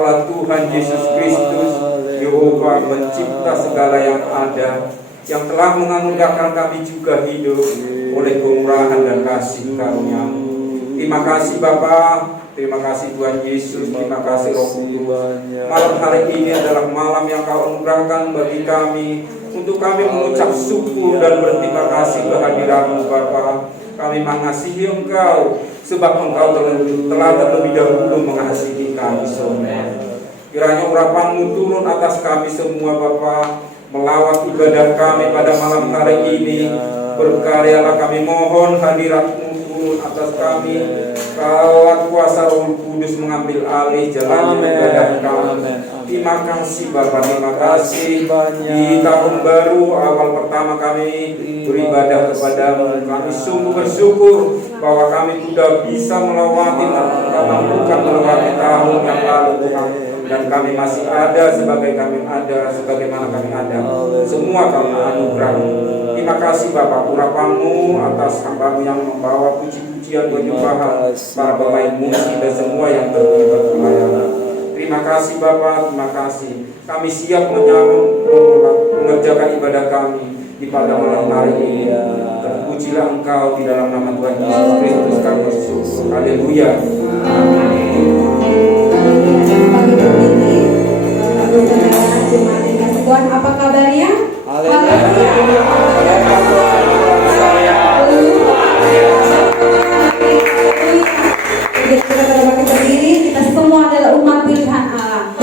Allah Tuhan Yesus Kristus, Yehova mencipta segala yang ada, yang telah menganugerahkan kami juga hidup oleh kemurahan dan kasih karunia-Mu. Terima kasih Bapa, terima kasih Tuhan Yesus, terima kasih Roh Kudus. Malam hari ini adalah malam yang Kau anugerahkan bagi kami, untuk kami mengucap syukur dan berterima kasih kehadiran-Mu Bapa. Kami mengasihi Engkau, sebab Engkau telah terlebih dahulu mengasihi kami semua. Kiranya urapan-Mu turun atas kami semua Bapa, melawat ibadah kami pada malam hari ini. Berkaryalah kami mohon hadirat-Mu turun atas kami. Kaulah kuasa Roh Kudus mengambil alih jalan ibadah kami. Terima kasih Bapa, terima kasih. Di tahun baru awal pertama kami beribadah kepada-Mu, kami sungguh bersyukur bahwa kami sudah bisa melewati tahun yang lalu Tuhan. Dan kami masih ada sebagaimana kami ada. Semua karena anugerah-Mu. Terima kasih Bapak, urapan-Mu atas hamba-Mu yang membawa puji-pujian penyembahan, para pemain musik dan semua yang terlibat pelayanan. Terima kasih Bapak, terima kasih. Kami siap mengerjakan ibadah kami di pada malam hari ini. Terpujilah Engkau di dalam nama Tuhan Yesus Kristus kami bersyukur. Haleluya. Tuhan, apa kabarnya? Kita berdiri, kita semua adalah umat pilihan Allah.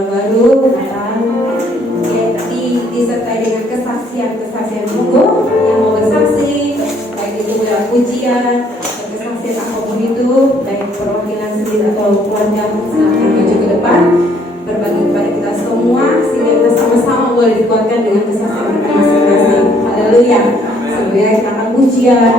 tahun baru Natal ya, disertai dengan kesaksian monggo yang mau bersaksi, baik itu lewat pujian, kesaksian apapun itu, baik perwakilan sendiri atau keluarga, silakan maju ke depan berbagi kepada kita semua sehingga kita sama-sama boleh dikuatkan dengan kesaksian kita masing-masing. Haleluya. Sebelumnya kita akan pujian.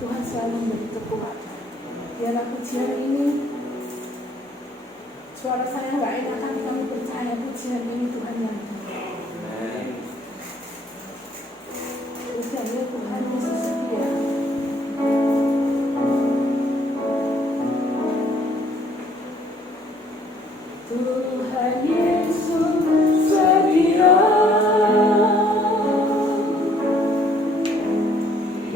Tuhan selalu memberi kekuatan. Biarlah pujian ini Suara saya nggak enak, tapi kami percaya pujian ini Tuhan yang pujiannya Tuhan Yesus setia. Tuhan Yesus setia,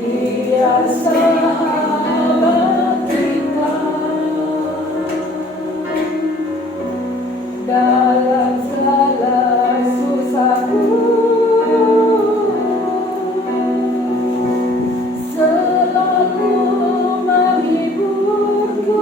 Dia sahabat kita dalam segala susahku, selalu menghiburku.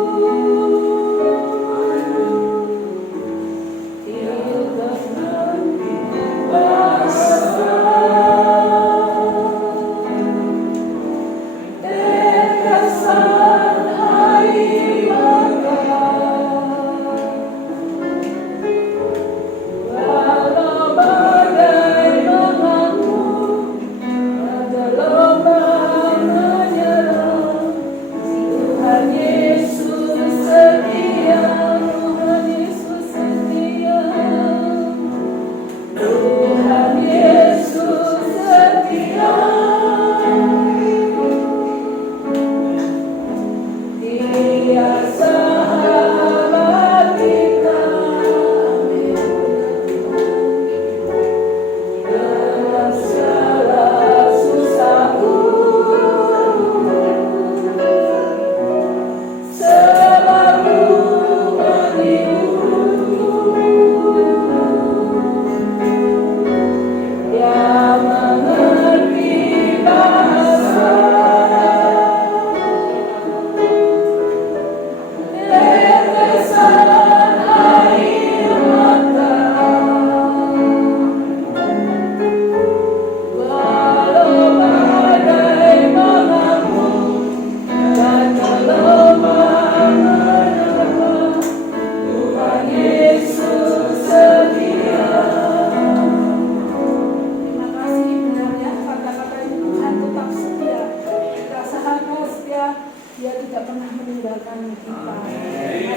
Dia tidak pernah meninggalkan kita.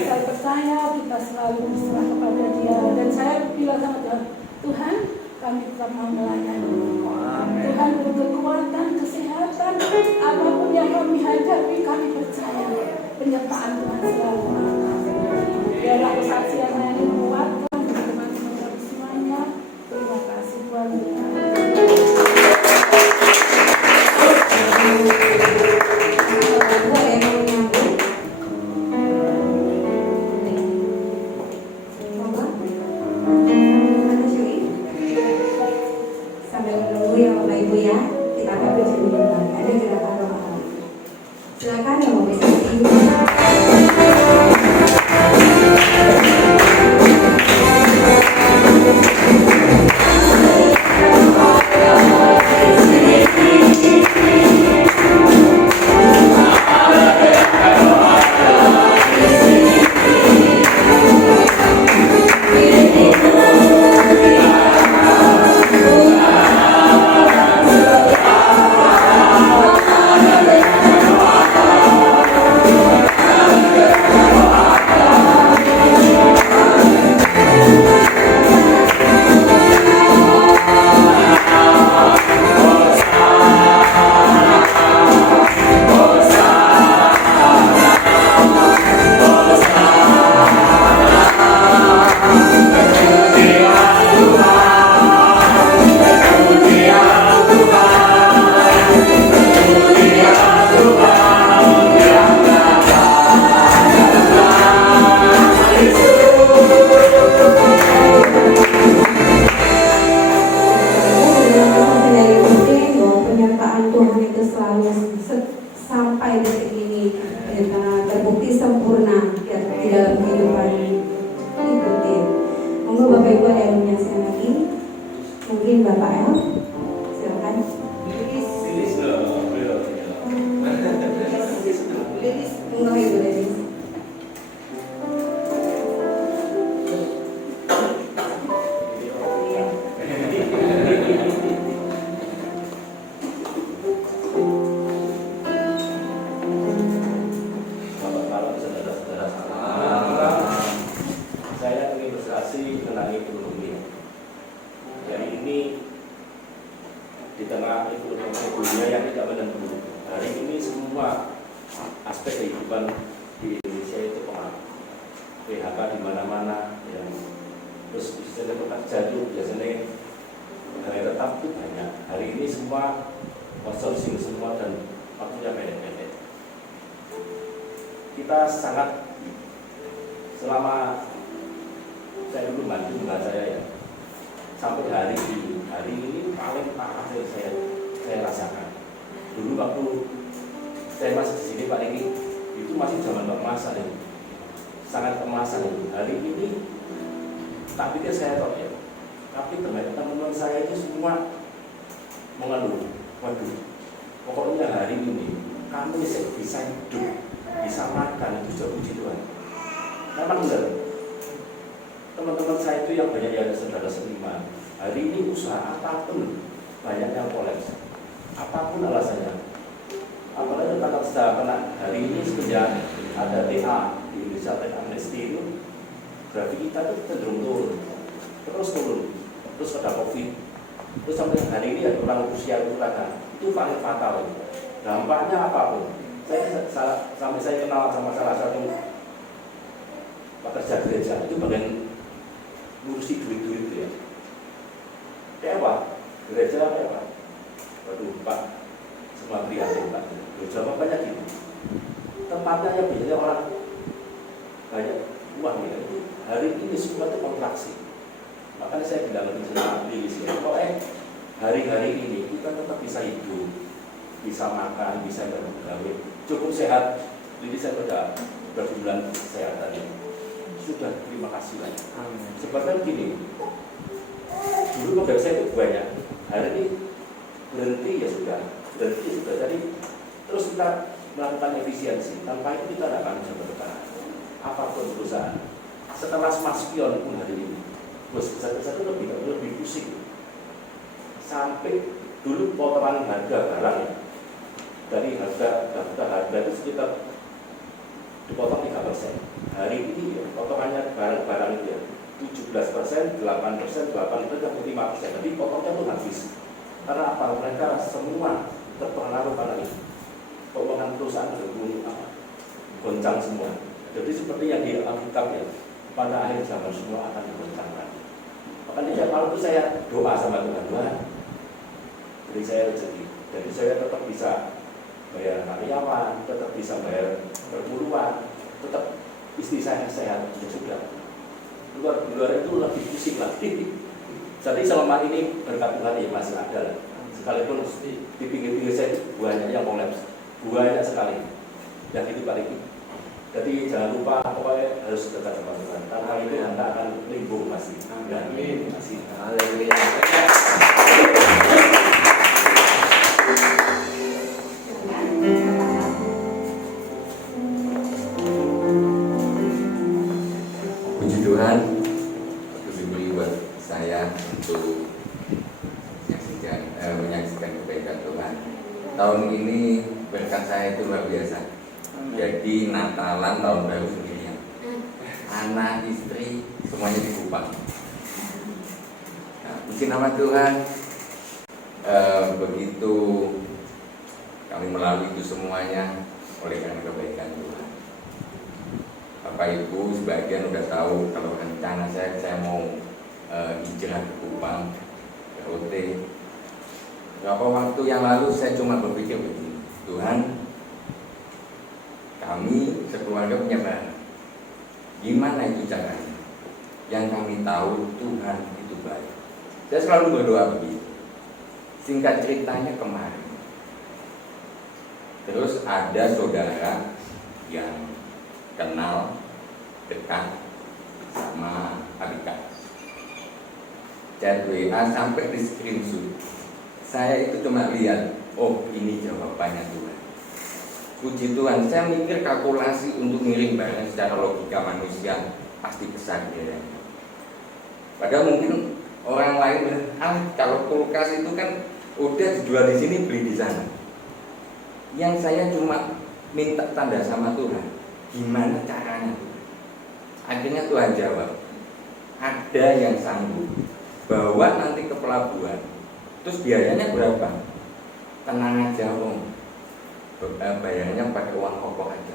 Saya percaya kita selalu berserah kepada Dia. Dan saya bilang sama Tuhan, Tuhan, kami tetap mau melayani. Tuhan beri kekuatan, kesehatan, apapun yang kami hadapi, kami percaya penyertaan Tuhan selalu dengan kami. Biarlah kesaksian saya ini menguatkan teman-teman semuanya. Terima kasih Tuhan. Silakan yang mau bersaksi. Sampai detik ini terbukti sempurna di dalam kehidupan ikutin. Monggo Bapak Ibu ada yang menyaksikan lagi? Mungkin Bapak El, silakan. Monggo Ibu Lilis. PHK di mana-mana, ya. Terus istilahnya pekerja itu biasanya hari tetap itu banyak. Hari ini semua outsourcing semua dan waktunya pendek-pendek. Kita sangat, selama saya dulu bantu mbak saya ya, sampai hari ini paling parah yang saya rasakan. Dulu waktu saya masih di sini Pak Riki, itu masih zaman keemasan ya, sangat keemasan. Hari ini tak pikir saya tahu ya, tapi teman-teman saya itu semua mengeluh, waduh, pokoknya hari ini kami bisa hidup, bisa makan, itu sudah puji Tuhan. Memang benar, teman-teman saya itu yang banyak yang saudara seniman, hari ini usaha apapun banyak yang kolaps, apapun alasannya. Apalagi kalau sudah kena hari ini semenjak ada TA di Indonesia, Tax Amnesty itu grafik kita itu cenderung turun, terus ada COVID, terus sampai hari ini ada orang usia kurang, itu paling fatal. Dampaknya apapun. Sampai saya kenal sama salah satu pekerja gereja itu bagian ngurusi duit-duit itu ya. Kayak apa? Gereja kayak apa? Waduh Pak, semua prihatin Pak. Jawab banyak gitu. Tempatnya yang biasanya orang banyak uang ya, itu hari ini semua itu kontraksi. Makanya saya bilang lebih sama Lilis ya, hari-hari ini kita tetap bisa hidup, bisa makan, bisa bergawe, cukup sehat. Lilis saya sudah berbulan sehat tadi. Sudah, terima kasih lah. Sebenarnya begini, dulu pegawai saya itu banyak, hari ini berhenti ya sudah. Jadi terus kita melakukan efisiensi, tanpa itu kita tidak akan bisa bertahan apapun perusahaan. Setelah smart spion pun hari ini bos besar-besar itu lebih pusing. Sampai dulu potongan harga barang ya, dari harga itu sekitar dipotong 3%. Hari ini ya, potongannya barang-barang itu ya 17%, 8%, 8%, sampai 5%. Jadi potongnya pun habis. Karena apa? Mereka semua terpengaruh karena itu. Keuangan perusahaan goncang semua. Jadi seperti yang di Alkitab ya, pada akhir zaman semua akan digoncangkan. Makanya ya kalau itu saya doa sama Tuhan, beri saya rezeki. Jadi saya tetap bisa bayar karyawan, tetap bisa bayar perburuan, tetap istri saya sehat, ya sudah. Luar itu lebih pusing lagi. Jadi selama ini berkat Tuhan ya masih ada. Sekalipun di pinggir-pinggir saya banyak yang kolaps, banyak sekali. Dan itu Pak Riki. Jadi jangan lupa pokoknya harus dekat sama Tuhan. Tanpa itu Anda akan limbung pasti. Amin. Masih. Haleluya. Puji Tuhan, waktu diberi buat saya untuk menyaksikan kebaikan Tuhan. Tahun ini berkat saya itu luar biasa. Jadi Natalan tahun baru sendirian, anak istri semuanya di Kupang. Nah, puji nama Tuhan. Begitu kami melalui itu semuanya oleh karena kebaikan Tuhan. Bapak Ibu sebagian udah tahu kalau rencana saya mau hijrah ke Kupang, ke OT. Beberapa waktu yang lalu saya cuma berpikir begini, Tuhan, kami sekeluarga punya barang. Gimana itu caranya? Yang kami tahu Tuhan itu baik. Saya selalu berdoa begitu. Singkat ceritanya kemarin, terus ada saudara yang kenal dekat sama Abika, chat WA sampai di screenshot. Saya itu cuma lihat, oh ini jawabannya Tuhan. Puji Tuhan, saya mikir kalkulasi untuk ngirim barang secara logika manusia pasti besar ya. Padahal mungkin orang lain bilang, kalau kulkas itu kan udah dijual di sini, beli di sana. Yang saya cuma minta tanda sama Tuhan, gimana caranya? Akhirnya Tuhan jawab, ada yang sanggup bawa nanti ke pelabuhan. Terus biayanya berapa? Tenang aja Om, bayarnya pakai uang pokok aja.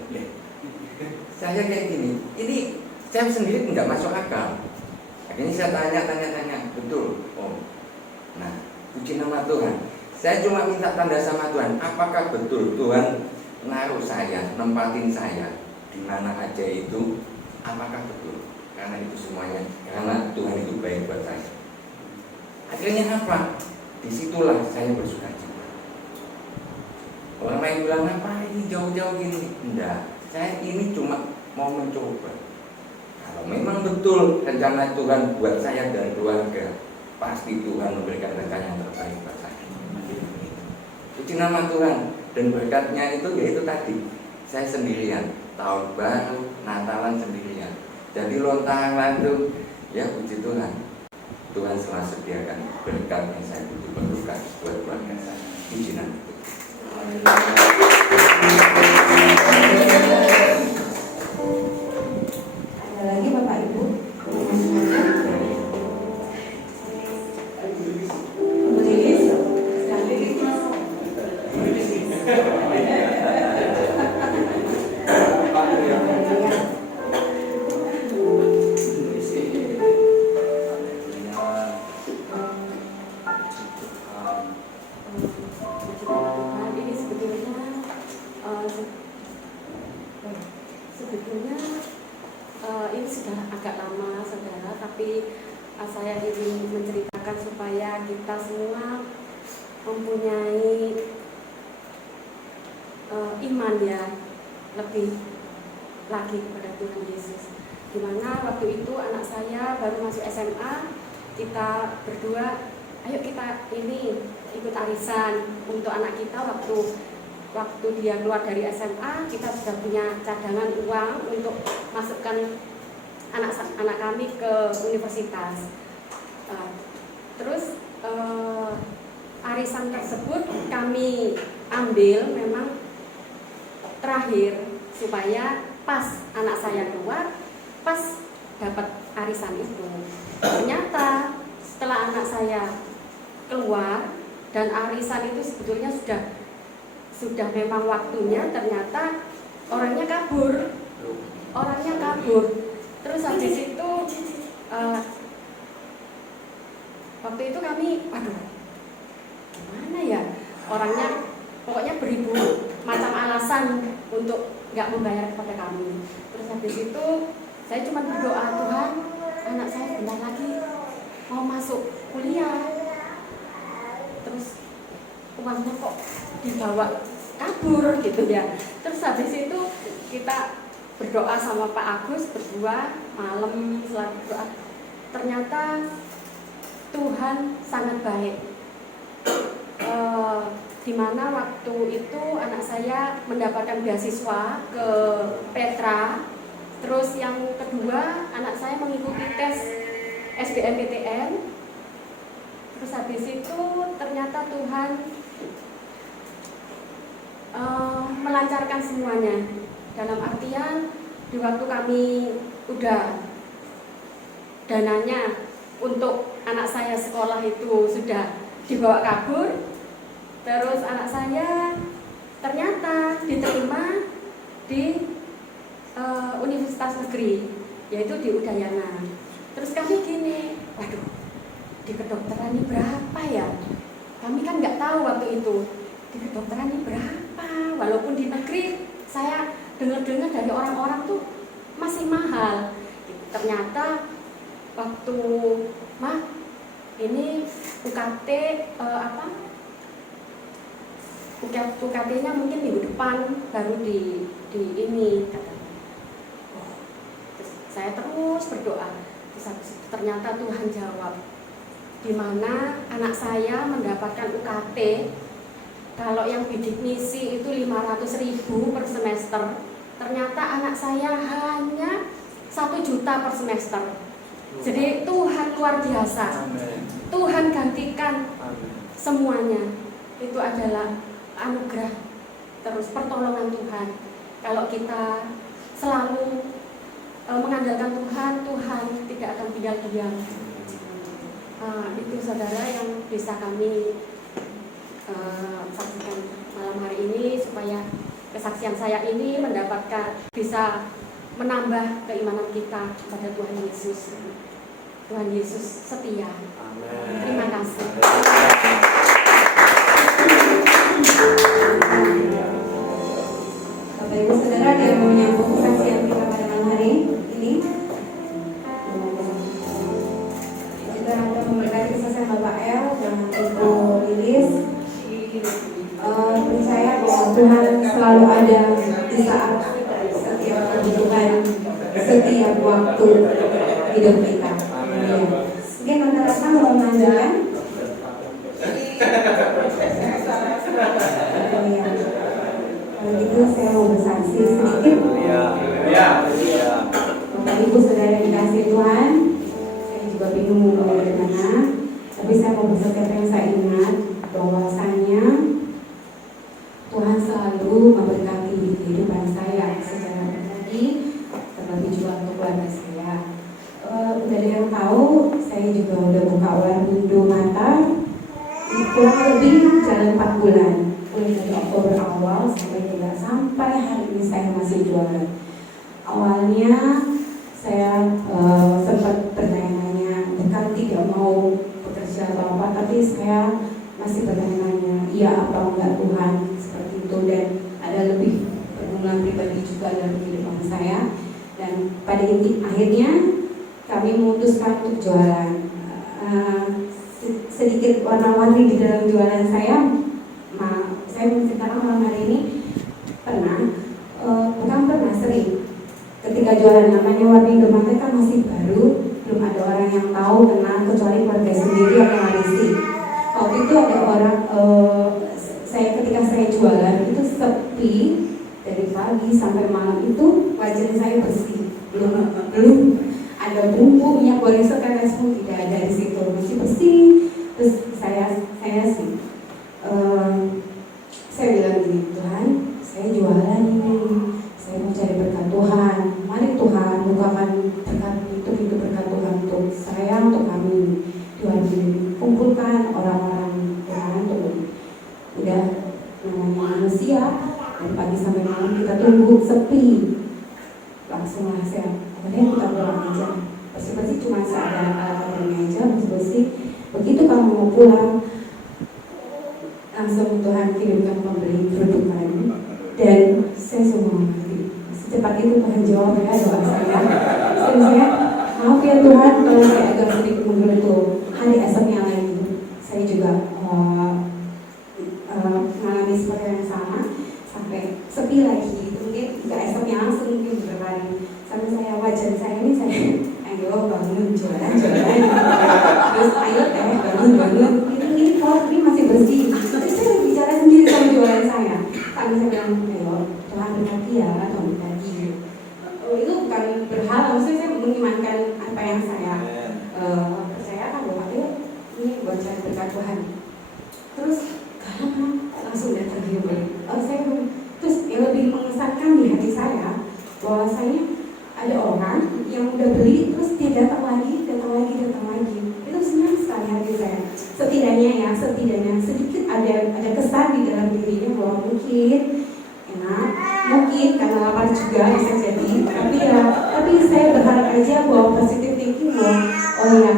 Saya kayak gini, ini saya sendiri nggak masuk akal. Akhirnya saya tanya, betul. Oh, nah, puji nama Tuhan. Saya cuma minta tanda sama Tuhan. Apakah betul Tuhan naruh saya, nempatin saya di mana aja itu? Apakah betul? Karena itu semuanya, karena Tuhan itu baik buat saya. Akhirnya apa? Disitulah saya bersukacita. Orang lain bilang, apa ini jauh-jauh gini? Enggak, saya ini cuma mau mencoba. Kalau memang betul rencana Tuhan buat saya dan keluarga, pasti Tuhan memberikan rencana yang terbaik buat saya. Puji nama Tuhan. Dan berkatnya itu yaitu tadi, saya sendirian, tahun baru, Natalan sendirian. Jadi lontaran itu, ya puji Tuhan. Tuhan selalu sediakan berkat yang saya butuhkan buat keluarga saya. Puji nama Tuhan. Ada lagi Bapak Ibu? Lilis? Sedang Lilis mau. Ini sebetulnya ini sudah agak lama saudara, tapi saya ingin menceritakan supaya kita semua mempunyai iman ya lebih lagi kepada Tuhan Yesus. Dimana waktu itu anak saya baru masuk SMA, kita berdua, ayo kita ini ikut arisan untuk anak kita. Waktu dia keluar dari SMA, kita sudah punya cadangan uang untuk masukkan anak kami ke universitas. Terus arisan tersebut kami ambil memang terakhir supaya pas anak saya keluar, pas dapat arisan itu. Ternyata setelah anak saya keluar dan arisan itu sebetulnya sudah memang waktunya, ternyata orangnya kabur. Terus habis itu waktu itu kami, aduh gimana ya, orangnya pokoknya beribu macam alasan untuk nggak membayar kepada kami. Terus habis itu saya cuma berdoa, Tuhan, anak saya bentar lagi mau masuk kuliah, terus uangnya kok dibawa kabur gitu ya. Terus habis itu kita berdoa sama Pak Agus berdua malam setelah berdoa, ternyata Tuhan sangat baik. Dimana waktu itu anak saya mendapatkan beasiswa ke Petra. Terus yang kedua anak saya mengikuti tes SBMPTN. Terus habis itu ternyata Tuhan melancarkan semuanya. Dalam artian di waktu kami udah dananya untuk anak saya sekolah itu sudah dibawa kabur, terus anak saya ternyata diterima di Universitas Negeri, yaitu di Udayana. Terus kami gini, waduh, di kedokteran ini berapa ya? Kami kan nggak tahu waktu itu di kedokteran ini berapa, walaupun di negeri saya dengar-dengar dari orang-orang tuh masih mahal. Ternyata waktu ini UKT UKT-nya mungkin minggu depan baru di ini katanya. Terus saya terus berdoa. Ternyata Tuhan jawab. Di mana anak saya mendapatkan UKT. Kalau yang bidik misi itu 500.000 per semester. Ternyata anak saya hanya 1 juta per semester. Jadi Tuhan luar biasa. Tuhan gantikan semuanya. Itu adalah anugerah, terus pertolongan Tuhan. Kalau kita selalu mengandalkan Tuhan, Tuhan tidak akan diam. Itu saudara yang bisa kami saksikan malam hari ini, supaya kesaksian saya ini bisa menambah keimanan kita pada Tuhan Yesus. Tuhan Yesus setia. Terima kasih. Bapak Ibu Saudara yang menyambut kesaksian kita pada malam hari ini, juga ada memberkati kesaksian Bapak El dan Ibu Lilis. Percaya bahwa Tuhan selalu ada di saat setiap kebutuhan, setiap waktu hidup kita. Mungkin Anda mau melanjutkan? Kalau gitu saya mau bersaksi sedikit. Bapak Ibu Saudara dikasih Tuhan, saya juga bingung mau dari mana. Tapi saya mau bersaksi apa yang saya ingat, bahwasanya Tuhan selalu memberkati kehidupan saya secara pribadi, terlebih juga untuk keluarga saya. Udah ada yang tahu, saya juga udah buka Warmindo Mata kurang lebih jalan 4 bulan. Mulai dari Oktober awal sampai hari ini saya masih jualan. Awalnya saya sempat bertanya-tanya, bukan tidak mau bekerja atau apa, tapi saya masih bertanya-tanya, iya apa enggak Tuhan, seperti itu. Dan ada lebih pergumulan pribadi juga dalam kehidupan saya. Dan pada akhirnya kami memutuskan untuk jualan. Sedikit warna-warni di dalam jualan saya. Saya menceritakan malam hari ini bukan pernah sering. Ketika jualan namanya Warmindo Mata kan masih baru, belum ada orang yang tahu, kenal, kecuali keluarga sendiri yang mewarisi. Waktu itu ada orang, ketika saya jualan itu sepi dari pagi sampai malam, itu wajan saya bersih, belum ada bumbu minyak goreng setetes pun tidak ada di situ, masih bersih. Terus saya bilang gini, Tuhan, saya jualan ini, saya mau cari berkat Tuhan. Mari Tuhan bukakan berkat itu berkat Tuhan untuk saya, untuk kami. Tuhan kumpulkan orang-orang Tuhan untuk udah namanya manusia, dari pagi sampai malam kita tunggu sepi. Langsunglah saya, kemudian kita pulang aja. Bersih-bersih cuma seadanya alat-alatnya aja, bersih-bersih. Begitu kamu mau pulang, langsung Tuhan kirimkan pembeli produk kami. Dan saya semua mengerti. Secepat itu Tuhan jawab ya doa saya. Saya maaf ya Tuhan kalau saya agak sedikit mundur itu. Hari esoknya lagi saya juga mengalami seperti yang sama, sampai sepi lagi. Mungkin nggak esoknya langsung, mungkin beberapa hari. Sampai saya wajan saya ini ayo bangun jualan. Terus ayo bangun. Ini masih bersih. Terus saya bicara sendiri sama jualan saya. Sampai saya bilang, ayo Tuhan berkati ya, Tuhan berkati. Itu bukan berhala, maksudnya saya mengimankan apa yang saya percayakan bahwa ini buat cari berkat Tuhan. Terus karena langsung datang dia terus yang lebih mengesankan di hati saya, bahwasanya ada orang yang udah beli terus dia datang lagi. Itu senang sekali hati saya. Setidaknya sedikit ada kesan di dalam dirinya bahwa mungkin enak, mungkin karena lapar juga bisa jadi. Tapi saya berharap aja bahwa positive thinking bahwa Tuhan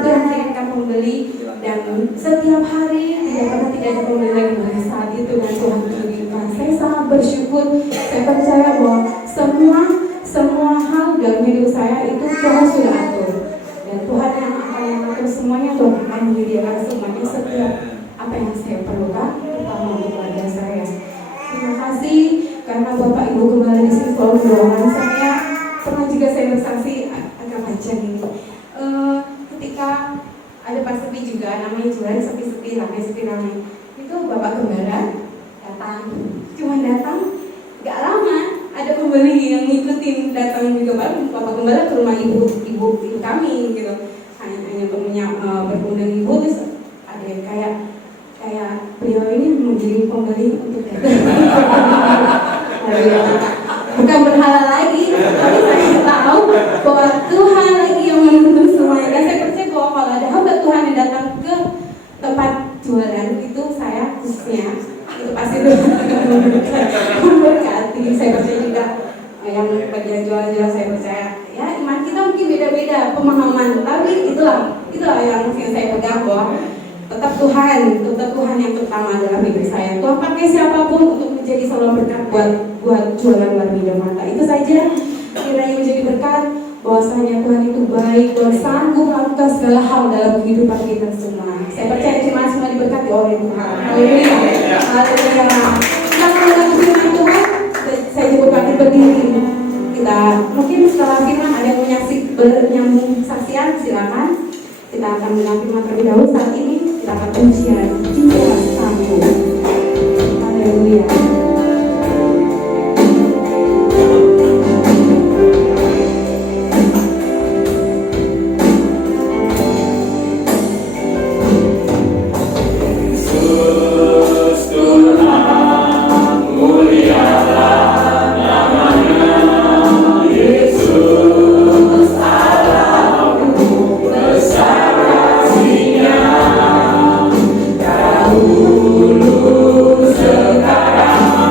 itu yang kirimkan pembeli, dan setiap hari tidak ada pembeli lagi. Mulai saat itu dan Tuhan kirimkan. Saya sangat bersyukur. Saya percaya bahwa semua hal dalam hidup saya itu Tuhan sudah atur, dan Tuhan yang akan mengatur semuanya. Tuhan akan menyediakan semuanya, setiap apa yang saya perlukan, terutama untuk keluarga saya. Terima kasih karena Bapak Ibu kembali di sini selalu mendoakan saya. Pernah juga saya bersaksi agak panjang ini. Ketika ada pas sepi juga, namanya jualan sepi-sepi ramai. Itu Bapak Gembala cuma datang, gak lama ada pembeli yang ngikutin datang juga. Bapak Gembala ke rumah ibu kami gitu, hanya berundang ibu. Terus ada yang kayak beliau ini menjadi pembeli untuk datang. Bukan berhala lagi, tapi saya tahu bahwa Tuhan lagi yang menuntun semuanya. Dan saya percaya bahwa kalau ada hamba Tuhan yang datang ke tempat jualan itu, saya khususnya itu pasti Tuhan memberkati. Saya percaya juga yang bagian jual ada pemahaman, tapi itulah yang saya pegang bahwa tetap Tuhan yang terutama dalam hidup saya. Tuhan pakai siapapun untuk menjadi saluran berkat buat jualan Barbie dan Marta. Itu saja kiranya menjadi berkat, bahwasanya Tuhan itu baik, Tuhan sanggup melakukan segala hal dalam kehidupan kita semua. Saya percaya jemaat semua diberkati oleh Tuhan. Haleluya. Haleluya. Kita mendengar firman Tuhan. Saya juga berkati berdiri. Kita mungkin setelah firman ada yang menyambung saksian, silakan. Kita akan mendengar firman terlebih dahulu. Saat ini kita akan ujian Jiwa Sanggup. Haleluya. Sekarang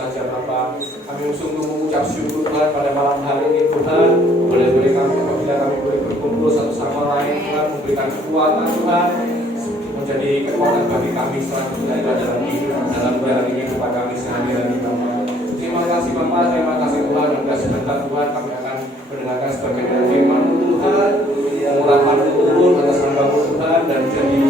saja Bapak. Kami sungguh mengucap syukur Tuhan pada malam hari ini Tuhan. Boleh kami apabila kami boleh berkumpul satu sama lain Tuhan, memberikan kekuatan Tuhan, menjadi kekuatan bagi kami selanjutnya dalam hidup dalam menjalani kehidupan kami sehari-hari Bapak. Terima kasih Bapak, terima kasih Tuhan. Dan sebentar Tuhan kami akan mendengarkan sebagian dari firman-Mu Tuhan, mengurangkan turun atas hamba-Mu Tuhan, dan jadi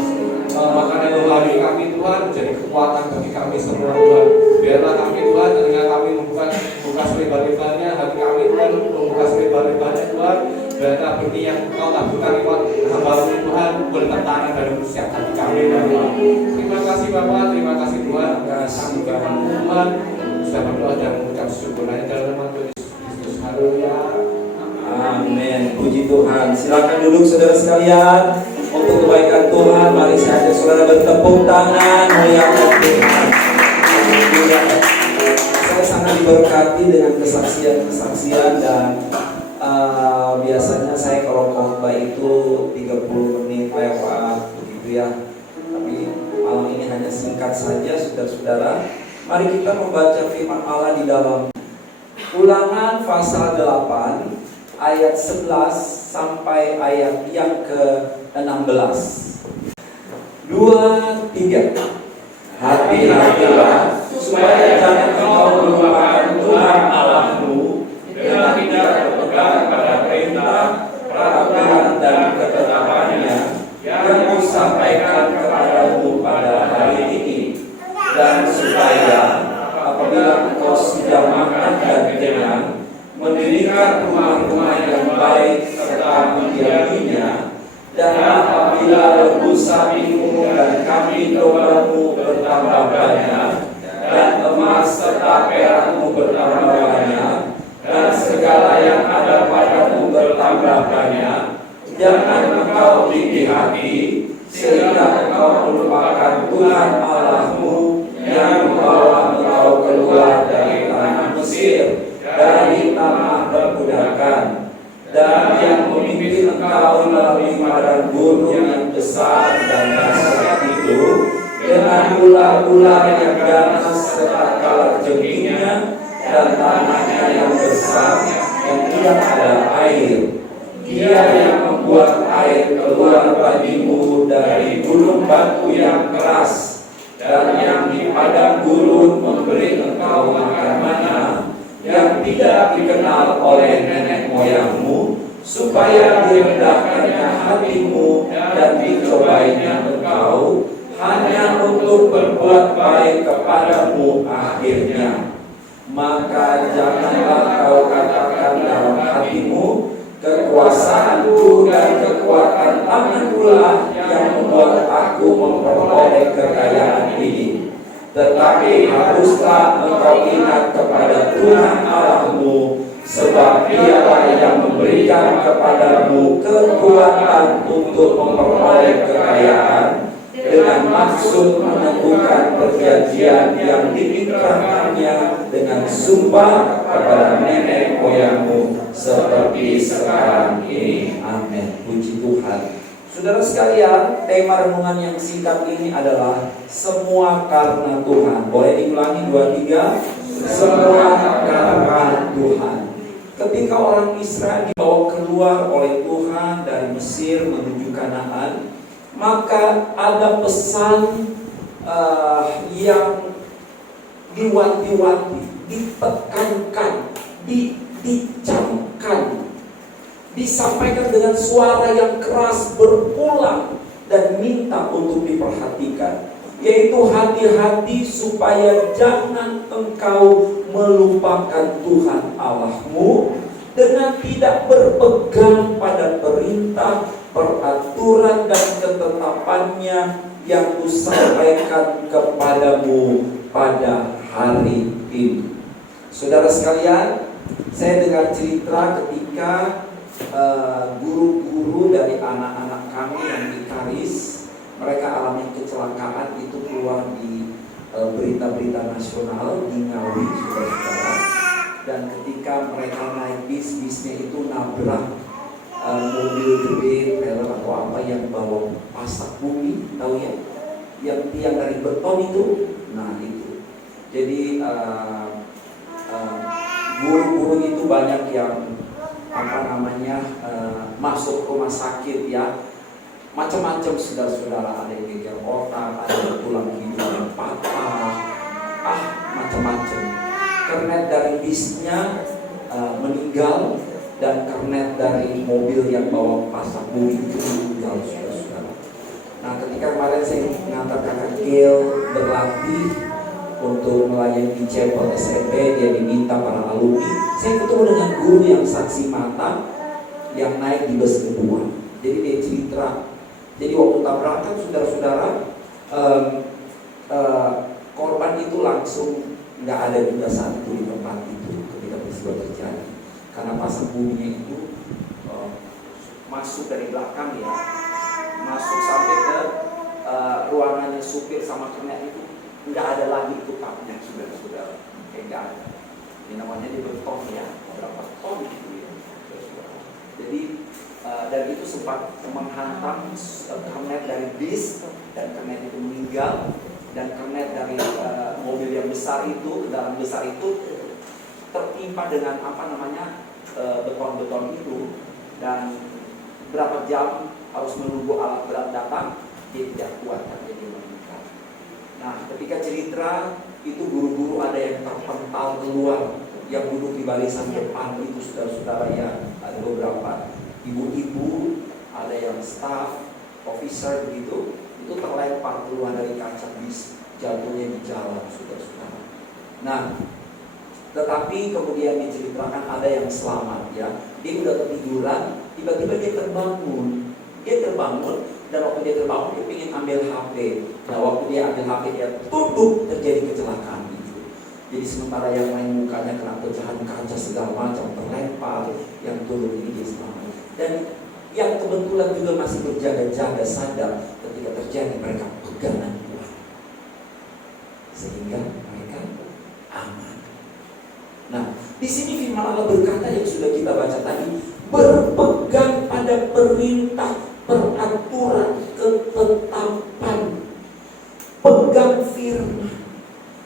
makanan rohani kami Tuhan, menjadi kekuatan bagi kami semua Tuhan. Biarlah kami Tuhan, telinga kami membuka selebar-lebarnya, hati kami Tuhan membuka selebar-lebarnya Tuhan. Biarlah benih yang Engkau taburkan lewat hamba-Mu Tuhan boleh tertanam dalam setiap hati kami Bapak. Terima kasih Bapak, terima kasih Tuhan. Kami Tuhan sudah berdoa dan mengucap syukur hanya dalam nama Tuhan Yesus Kristus. Haleluya. Amin. Puji Tuhan. Silakan duduk saudara sekalian. Untuk kebaikan Tuhan, mari saya ajak saudara bertepuk tangan muliakan Tuhan. Saya sangat diberkati dengan kesaksian-kesaksian dan biasanya saya kalau khotbah itu 30 menit lewat begitu ya. Tapi malam ini hanya singkat saja saudara-saudara. Mari kita membaca firman Allah di dalam Ulangan pasal 8 ayat 11 sampai ayat yang ke-16. 2, 3. Hati-hatilah supaya jangan kau melupakan Tuhan Allahmu dengan tidak berpegang pada perintah, peraturan dan ketetapannya yang kusampaikan kepadamu pada hari ini, dan supaya apabila engkau sudah makan dan kenyang, mendirikan rumah-rumah yang baik serta mendiaminya, dan apabila lembu sapimu dan kambing dombamu bertambah banyak, dan emas serta perakmu bertambah banyak, dan segala yang ada padamu bertambah banyak, jangan engkau tinggi hati sehingga engkau melupakan Tuhan Allahmu yang membawa engkau keluar dari tanah Mesir, dari tanah perbudakan, dan yang memimpin engkau melalui padang gurun yang besar dan dahsyat itu, dengan ular-ular yang ganas serta kalajengkingnya, dan tanahnya yang besar yang tidak ada air. Dia yang membuat air keluar bagimu dari gunung batu yang keras, dan yang di padang gurun memberi engkau makan mana yang tidak dikenal oleh nenek moyangmu, supaya direndahkannya hatimu dan dicobainya engkau, hanya untuk berbuat baik kepadamu akhirnya. Maka janganlah kau katakan dalam hatimu, kekuasaanku dan kekuatan tangankulah yang membuat aku memperoleh kekayaan ini. Tetapi haruslah engkau ingat kepada Tuhan Allahmu, sebab Dialah yang memberikan kepadamu kekuatan untuk memperoleh kekayaan, dengan maksud meneguhkan perjanjian yang diikrarkannya dengan sumpah kepada nenek moyangmu seperti sekarang ini. Amin. Puji Tuhan. Saudara sekalian, tema renungan yang singkat ini adalah semua karena Tuhan. Boleh diulangi 2, 3. Semua karena Tuhan. Ketika orang Israel dibawa keluar oleh Tuhan dari Mesir menuju Kanaan, maka ada pesan yang diwanti-wanti, ditekankan, dicamkan, disampaikan dengan suara yang keras berulang dan minta untuk diperhatikan, yaitu hati-hati supaya jangan engkau melupakan Tuhan Allahmu dengan tidak berpegang pada perintah, peraturan dan ketetapannya yang kusampaikan kepadamu pada hari ini. Saudara sekalian, saya dengar cerita ketika guru-guru dari anak-anak kami yang di Karis, mereka alami kecelakaan, itu keluar di berita-berita nasional di Ngawi, saudara-saudara. Dan ketika mereka naik bisnya itu nabrak mobil gede, trailer atau apa yang bawa pasak bumi, tahu ya? Yang tiang dari beton itu, nah itu. Jadi guru itu banyak yang masuk rumah sakit ya, macam-macam saudara-saudara, ada yang geger otak, ada yang tulang hidung yang patah, macam-macam. Kernet dari bisnya meninggal, dan kernet dari mobil yang bawa pasak bumi itu meninggal, saudara-saudara. Nah, ketika kemarin saya mengantar kakak Gil berlatih untuk melayani di chapel SMP, dia diminta para alumni. Saya ketemu dengan guru yang saksi mata yang naik di bus kedua. Jadi dia cerita. Jadi waktu tabrakan, saudara-saudara, korban itu langsung nggak ada juga saat itu di tempat itu ketika peristiwa terjadi. Karena pasang buminya itu masuk dari belakang ya, masuk sampai ke ruangannya supir sama kernet itu. Nggak ada lagi tukangnya, saudara-saudara, nggak ada. Ini namanya di beton ya, berapa ton gitu ya, saudara. Jadi dan itu sempat menghantam kernet dari bis, dan kernet itu meninggal, dan kernet dari mobil yang besar itu, kendaraan besar itu tertimpa dengan beton-beton itu, dan berapa jam harus menunggu alat berat datang, dia tidak kuat kan, jadi meninggal. Nah, ketika cerita itu guru-guru ada yang terpental keluar, yang duduk di barisan depan itu, saudara-saudara ya, ada beberapa ibu-ibu, ada yang staff, officer begitu, itu terlempar keluar dari kaca bis, jatuhnya di jalan, saudara-saudara. Nah, tetapi kemudian diceritakan ada yang selamat ya, dia udah ketiduran, tiba-tiba dia terbangun, dan waktu dia terbangun dia ingin ambil HP. Nah, waktu dia ambil HP dia tutup, terjadi kecelakaan itu. Jadi sementara yang lain mukanya kena pecahan kaca segala macam, terlempar, yang turun ini dia selamat. Dan yang kebetulan juga masih berjaga-jaga sadar ketika terjadi, mereka pegangan Tuhan sehingga mereka aman. Nah, di sini firman Allah berkata yang sudah kita baca tadi, berpegang pada perintah, peraturan, ketetapan, pegang firman.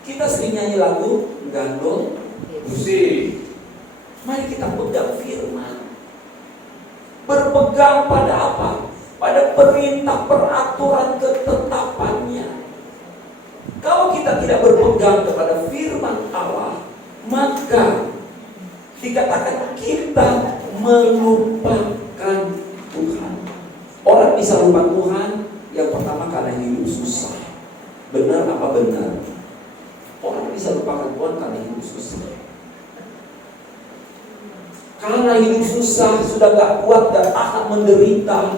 Kita sering nyanyi lagu gandol musik. Mari kita pegang firman. Berpegang pada apa? Pada perintah, peraturan, ketetapannya. Kalau kita tidak berpegang kepada firman Allah, maka dikatakan kita melupakan Tuhan. Orang bisa lupa Tuhan yang pertama karena hidup susah. Benar apa benar? Orang bisa lupakan Tuhan karena hidup susah. Karena hidup susah, sudah gak kuat dan akan menderita,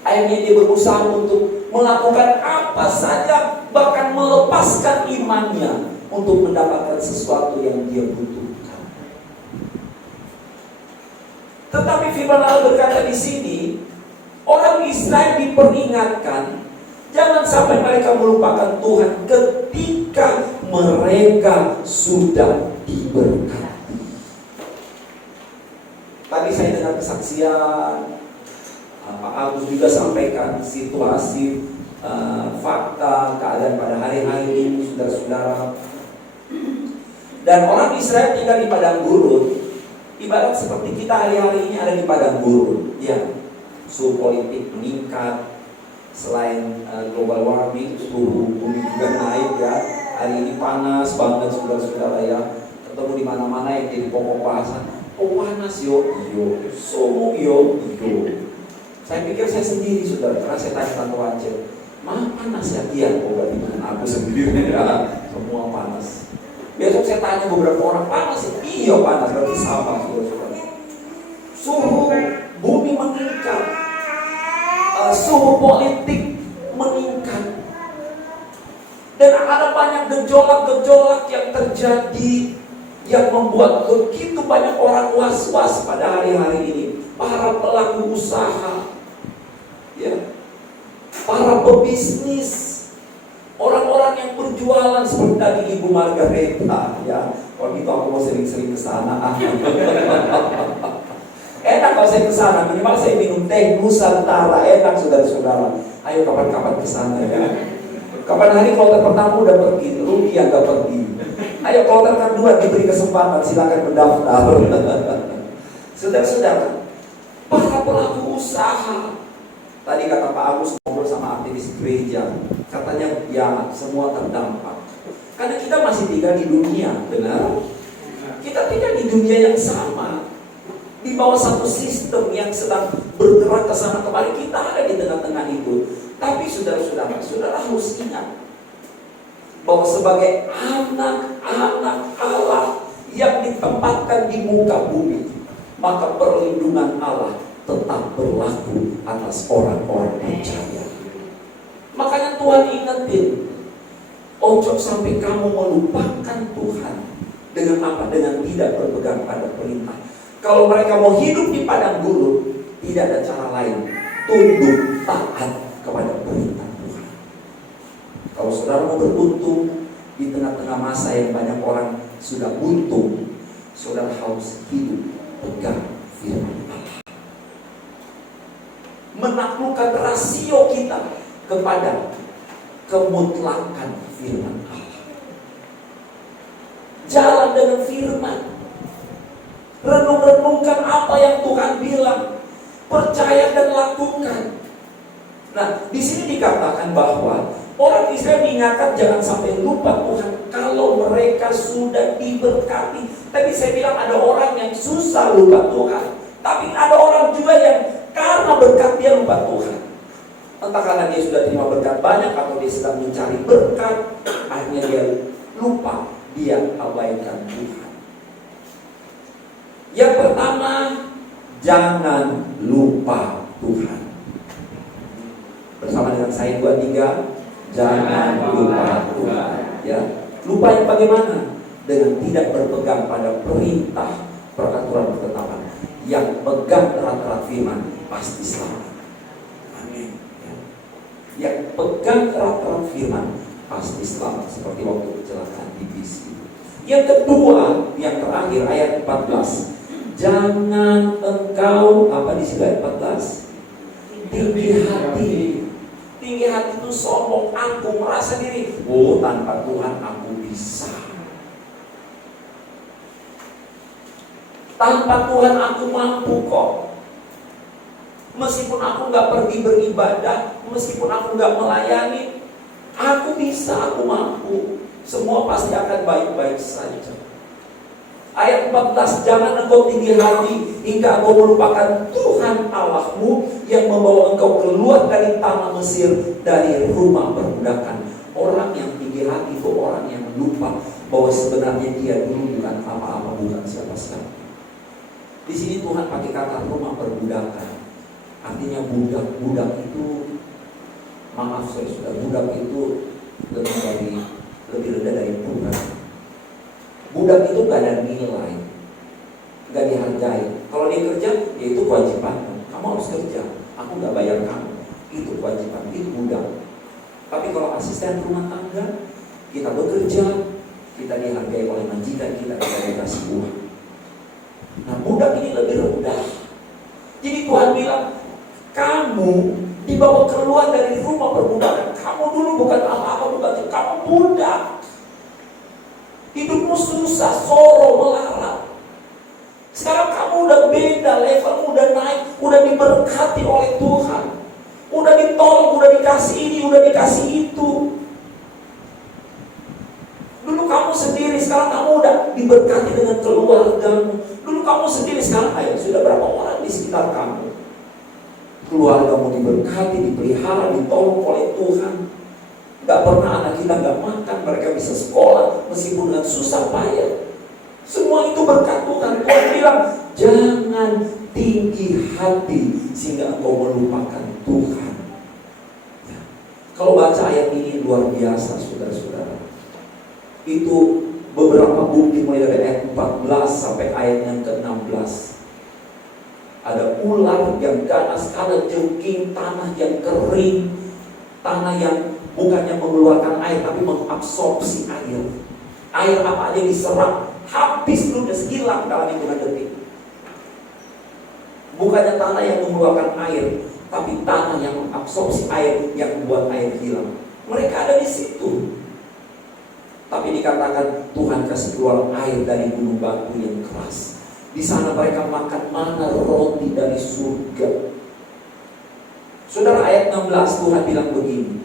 akhirnya dia berusaha untuk melakukan apa saja, bahkan melepaskan imannya untuk mendapatkan sesuatu yang dia butuhkan. Tetapi firman Allah berkata di sini, orang Israel diperingatkan jangan sampai mereka melupakan Tuhan ketika mereka sudah diberkati. Tadi saya dengar kesaksian Pak Agus juga sampaikan situasi, fakta, keadaan pada hari-hari ini, saudara-saudara. Dan orang Israel tinggal di padang gurun, ibarat seperti kita hari-hari ini ada di padang gurun. Ya, suhu politik meningkat, selain global warming, suhu bumi juga naik ya. Hari ini panas banget, saudara-saudara ya. Ketemu di mana-mana yang jadi pokok bahasan. Oh panas yo, suhu yo. Saya pikir saya sendiri saudara, karena saya tanya Tante Wacel, mah panas ya? Iya, berarti bukan aku sendiri ya, semua panas. Besok saya tanya beberapa orang, panas ya? Iya panas, berarti sama saudara. Suhu bumi meningkat, suhu politik meningkat, dan ada banyak gejolak-gejolak yang terjadi, yang membuat begitu banyak orang was-was pada hari-hari ini. Para pelaku usaha, ya, para pebisnis, orang-orang yang berjualan seperti tadi Ibu Margareta, ya. Kalau gitu aku mau sering-sering ke sana. Enak kalau saya ke sana, minimal saya minum teh Nusantara, enak saudara-saudara. Ayo kapan-kapan ke sana ya. Kapan hari kloter pertama udah pergi, rugi yang gak pergi. Ayo kloter kedua diberi kesempatan, silakan mendaftar. Saudara-saudara, para pelaku usaha. Tadi kata Pak Agus ngobrol sama aktivis gereja, katanya ya semua terdampak. Karena kita masih tinggal di dunia, benar? Kita tinggal di dunia yang sama, di bawah satu sistem yang sedang bergerak ke sana kemari. Kita ada di tengah-tengah itu. Tapi saudara-saudara harus ingat bahwa sebagai anak-anak Allah yang ditempatkan di muka bumi, maka perlindungan Allah tetap berlaku atas orang-orang percaya. Makanya Tuhan ingetin, ojo sampai kamu melupakan Tuhan. Dengan apa? Dengan tidak berpegang pada perintah. Kalau mereka mau hidup di padang gurun, tidak ada cara lain, tunduk taat kepada perintah Tuhan. Kalau saudara mau beruntung di tengah-tengah masa yang banyak orang sudah buntung, saudara harus hidup pegang firman Allah. Menaklukkan rasio kita kepada kemutlakan firman Allah. Jalan dengan firman. Renung-renungkan apa yang Tuhan bilang. Percaya dan lakukan. Nah, di sini dikatakan bahwa orang Israel diingatkan jangan sampai lupa Tuhan kalau mereka sudah diberkati. Tadi saya bilang ada orang yang susah lupa Tuhan, tapi ada orang juga yang karena berkat dia lupa Tuhan. Entah karena dia sudah terima berkat banyak atau dia sedang mencari berkat, akhirnya dia lupa, dia abaikan Tuhan. Yang pertama, jangan lupa Tuhan. Bersama dengan saya 2-3, jangan lupa Tuhan. Ya, lupa yang bagaimana? Dengan tidak berpegang pada perintah, peraturan, ketetapan. Yang pegang erat-erat firman pasti selamat. Amin. Ya. Yang pegang erat-erat firman pasti selamat, seperti waktu kecelakaan di bis. Yang kedua, yang terakhir ayat 14. Jangan engkau, apa di sini ayat 14? Tinggi hati. Tinggi hati itu sombong, aku merasa diri, oh tanpa Tuhan aku bisa. Tanpa Tuhan aku mampu kok. Meskipun aku gak pergi beribadah, meskipun aku gak melayani, aku bisa, aku mampu. Semua pasti akan baik-baik saja. Ayat 14, jangan engkau tinggi hati hingga engkau melupakan Tuhan Allahmu yang membawa engkau keluar dari tanah Mesir, dari rumah perbudakan. Orang yang tinggi hati itu orang yang lupa bahwa sebenarnya dia dulu bukan apa-apa, bukan siapa-siapa. Di sini Tuhan pakai kata rumah perbudakan. Artinya budak itu, maaf saya sudah, budak itu lebih rendah dari budak. Budak itu gak ada nilai, gak dihargai. Kalau dia kerja, ya itu kewajiban. Kamu harus kerja, aku gak bayar kamu. Itu kewajiban, itu budak. Tapi kalau asisten rumah tangga, kita bekerja, kita dihargai oleh majikan kita dikasih uang. Nah, budak ini lebih rendah. Jadi Tuhan bilang, kamu dibawa keluar dari rumah perbudakan. Kamu dulu bukan apa-apa, bukan, kamu budak. Hidupmu susah, soro, melarat. Sekarang kamu udah beda, levelmu udah naik, udah diberkati oleh Tuhan. Udah ditolong, udah dikasih ini, udah dikasih itu. Dulu kamu sendiri, sekarang kamu udah diberkati dengan keluargamu. Dulu kamu sendiri, sekarang ayo, sudah berapa orang di sekitar kamu. Keluargamu diberkati, dipelihara, ditolong oleh Tuhan. Gak pernah anak kita gak makan, mereka bisa sekolah meskipun dengan susah payah. Semua itu berkat Tuhan. Tuhan bilang, jangan tinggi hati sehingga engkau melupakan Tuhan. Ya. Kalau baca ayat ini luar biasa, saudara-saudara. Itu beberapa bukti mulai dari ayat 14 sampai ayat yang ke-16. Ada ular yang ganas, ada jengking, tanah yang kering, tanah yang bukannya mengeluarkan air tapi mengabsorpsi air. Air apa aja diserap, habis ludes, hilang dalam hitungan detik. Bukannya tanah yang mengeluarkan air, tapi tanah yang mengabsorpsi air, yang membuat air hilang. Mereka ada di situ. Tapi dikatakan Tuhan kasih keluar air dari gunung batu yang keras. Di sana mereka makan mana roti dari surga. Saudara, ayat 16 Tuhan bilang begini,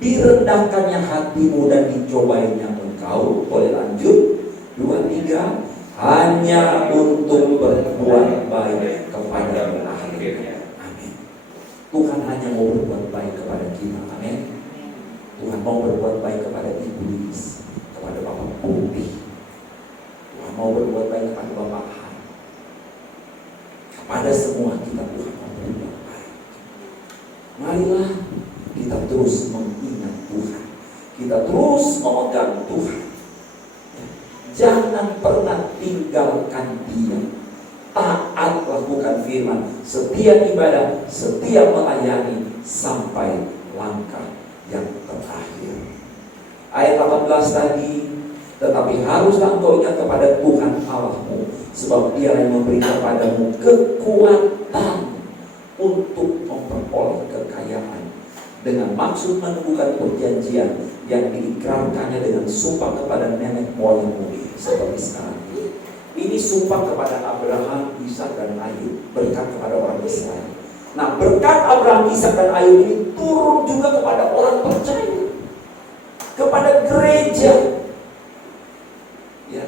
direndahkannya hatimu dan dicobainya engkau. Boleh lanjut. 2-3, hanya untuk berbuat baik kepada akhirnya. Amin. Tuhan hanya mau berbuat baik kepada kita. Amin. Tuhan mau berbuat baik kepada Iblis, kepada Bapak Bobi. Tuhan mau berbuat baik kepada Bapak Han. Kepada semua kita Tuhan mau berbuat baik. Marilah kita terus mengingat Tuhan. Kita terus memegang Tuhan. Jangan pernah tinggalkan Dia. Taat lakukan firman, setiap ibadah, setiap melayani sampai langkah yang terakhir. Ayat 18 tadi, tetapi haruslah engkau ingat kepada Tuhan Allahmu, sebab Dia yang memberi kepadamu kekuatan untuk memperoleh kekayaan, dengan maksud menumbuhkan perjanjian yang diikrarkannya dengan sumpah kepada nenek moyangmu seperti sekarang. Ini sumpah kepada Abraham, Ishak dan Ayub, berkat kepada orang Israel. Nah, berkat Abraham, Ishak dan Ayub ini turun juga kepada orang percaya, kepada gereja. Ya.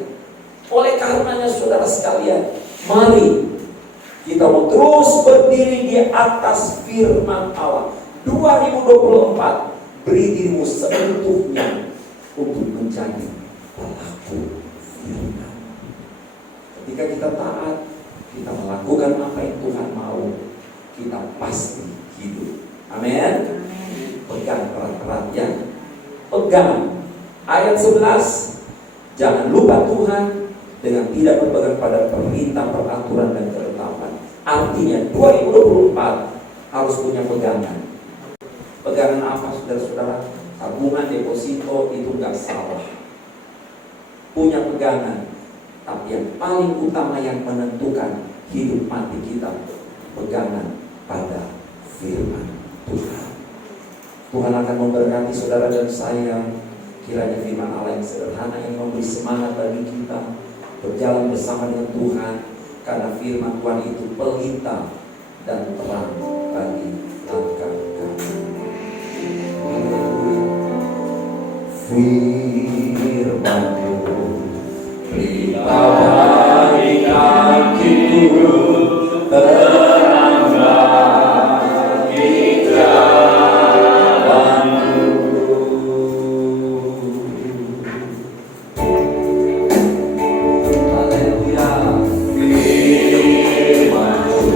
Oleh karenanya saudara sekalian, mari kita mau terus berdiri di atas firman Allah. 2024, beri dirimu seutuhnya untuk menjadi pelaku firman. Ketika kita taat, kita melakukan apa yang Tuhan mau, kita pasti hidup. Amin. Pegang erat-erat ya. Pegang. Ayat 11. Jangan lupa Tuhan dengan tidak berpegang pada perintah, peraturan dan ketetapan. Artinya 2024 harus punya pegangan. Pegangan apa saudara-saudara? Tabungan, deposito itu nggak salah. Punya pegangan. Tapi yang paling utama yang menentukan hidup mati kita, pegangan pada firman Tuhan. Tuhan akan memberkati saudara dan saya. Kiranya firman Allah yang sederhana yang memberi semangat bagi kita berjalan bersama dengan Tuhan, karena firman Tuhan itu pelita dan terang bagi langkah kami. Firman-Mu pelita bagi kakiku, terang bagi jalanku. Haleluya. Firman-Mu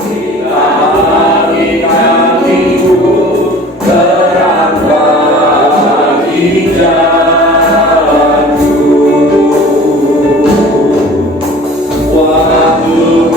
pelita bagi kakiku, terang bagi jalanku. Waktu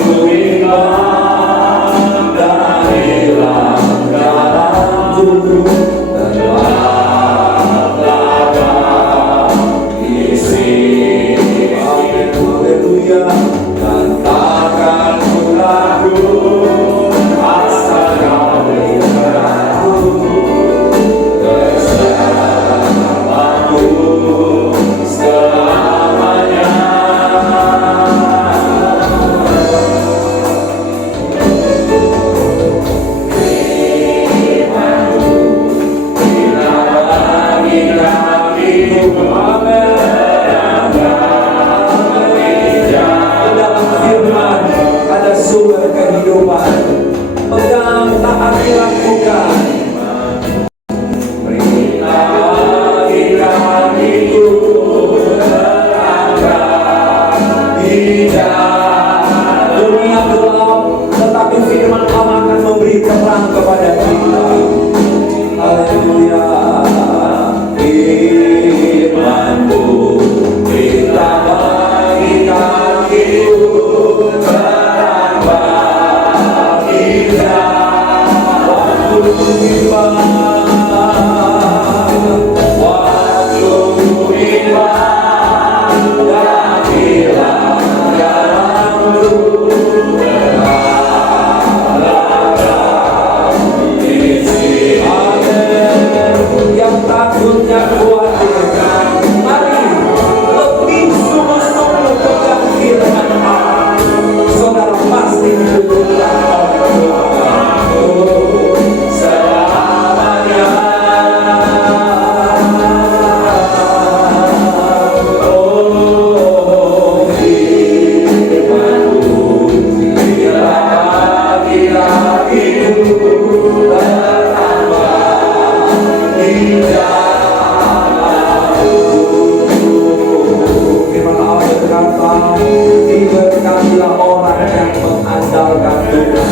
Diberkatilah orang yang mengandalkan Tuhan.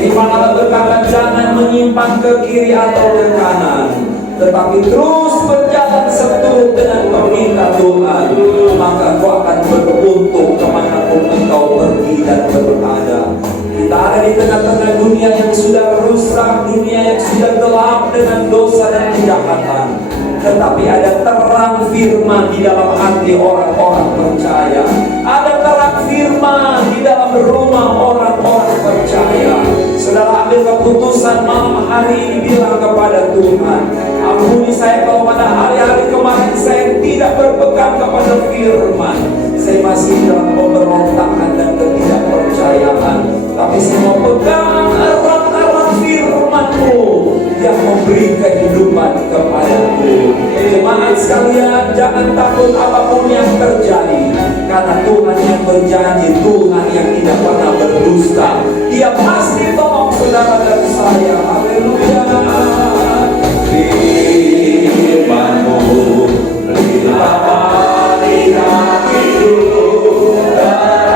Di mana berkata jangan menyimpang ke kiri atau ke kanan, tetapi terus berjalan seturut dengan perintah Tuhan, maka kau akan beruntung kemanapun engkau pergi dan berada. Kita ada di tengah-tengah dunia yang sudah rusak, dunia yang sudah gelap dengan dosa dan kejahatan. Tetapi ada terang firman di dalam hati orang-orang percaya. Ada terang firman di dalam rumah orang-orang percaya. Saudara ambil keputusan malam hari ini, bilang kepada Tuhan, ampuni saya kalau pada hari-hari kemarin saya tidak berpegang kepada firman. Saya masih dalam pemberontakan dan ketidakpercayaan. Tapi saya mau pegang erat-erat firman-Mu yang memberi kehidupan kepadaku. Jemaat sekalian, jangan takut apapun yang terjadi, karena Tuhan yang berjanji, Tuhan yang tidak pernah berdusta. Dia pasti tolong saudara dan saya. Haleluya. Firman-Mu limpah hidup terang bagi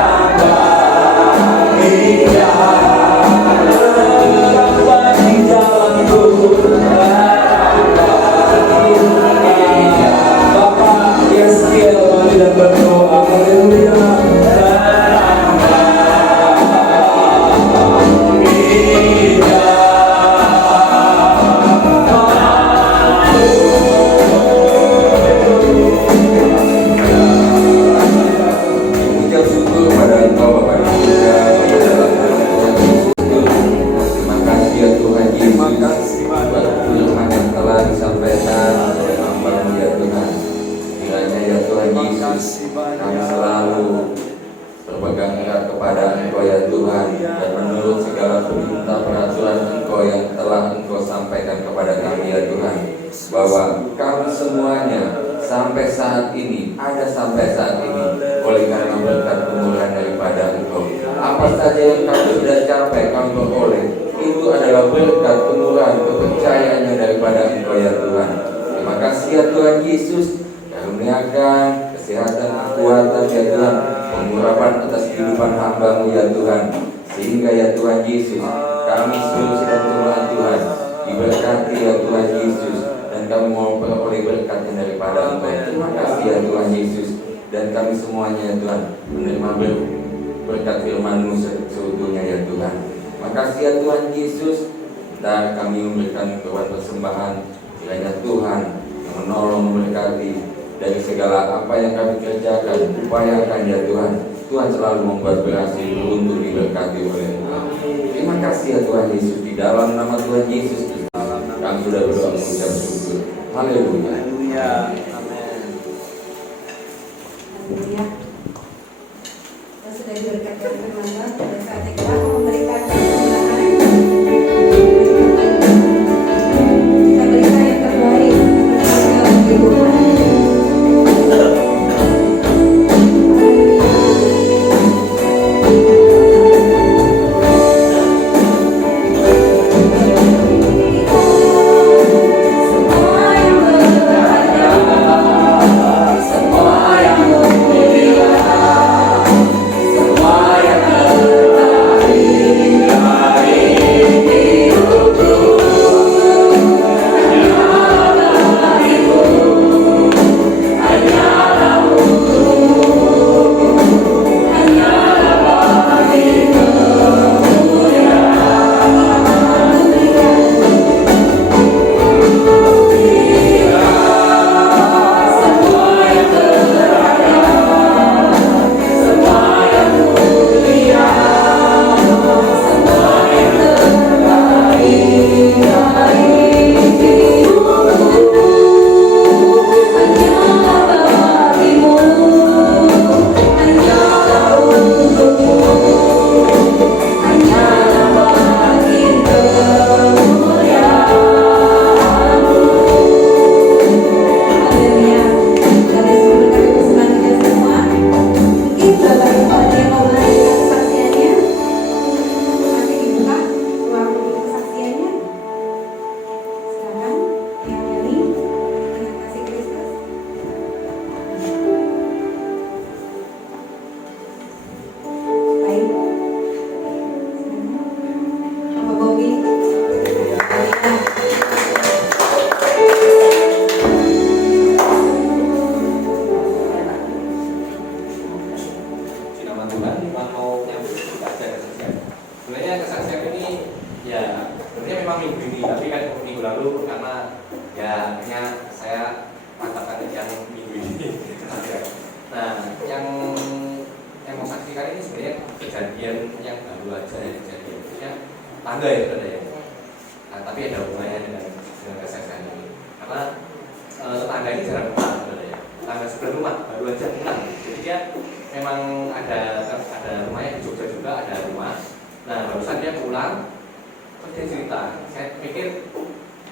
Bapak Yeskiel mari dan berdoa. Haleluya. Ucap syukur pada Engkau Bapa di surga. Terima kasih ya Tuhan Yesus buat firman yang telah disampaikan oleh hamba-Mu ya Tuhan. Kiranya ya Tuhan Yesus, kami selalu berpegang erat kepada Engkau ya Tuhan, dan menurut segala perintah peraturan Engkau yang telah Engkau sampaikan kepada kami ya Tuhan, bahwa kami semuanya sampai saat ini, oleh karena berkat kemurahan daripada Engkau. Apa saja yang kami sudah capai, kami beroleh, itu adalah berkat kemurahan kepercayaannya daripada Engkau ya Tuhan. Terima kasih ya Tuhan Yesus, karuniakan kesehatan, kekuatan ya Tuhan, pengurapan atas kehidupan hamba-Mu ya Tuhan, sehingga ya Tuhan Yesus, kami seluruh sidang jemaat Tuhan diberkati ya Tuhan Yesus, dan kami mau beroleh berkatnya daripada Engkau. Terima kasih ya Tuhan Yesus, dan kami semuanya ya Tuhan menerima berkat firman-Mu seutuhnya ya Tuhan. Terima kasih ya Tuhan Yesus, dan kami memberikan korban persembahan, kiranya Tuhan yang menolong, memberkati dari segala apa yang kami kerjakan, upayakan ya Tuhan. Tuhan selalu membuat berhasil, beruntung, diberkati oleh Engkau. Terima kasih ya Tuhan Yesus, di dalam nama Tuhan Yesus kami sudah berdoa mengucap syukur. Haleluya. Haleluya. Kita sudah diberkati oleh firman Tuhan. Pada saatnya kita memberikan persembahan. Kita berikan yang terbaik bagi Tuhan. Semua yang berharga, semua yang firman Tuhan, cuma mau nyambung juga aja kesaksian. Sebenarnya kesaksian ini ya sebenarnya memang minggu ini, tapi kan minggu lalu karena ya akhirnya saya mantapkan yang minggu ini. Nah, yang mau saksikan ini sebenarnya kejadian yang baru aja ya, kejadiannya tangga ya sebenarnya. Nah, tapi ada hubungannya dengan kesaksian ini, karena tetangga ini jarang pulang sebenarnya. Tetangga sebelah rumah baru aja pulang. Jadi dia memang ada rumahnya di Jogja juga, ada rumah. Nah, barusan dia pulang, terus dia cerita. Saya pikir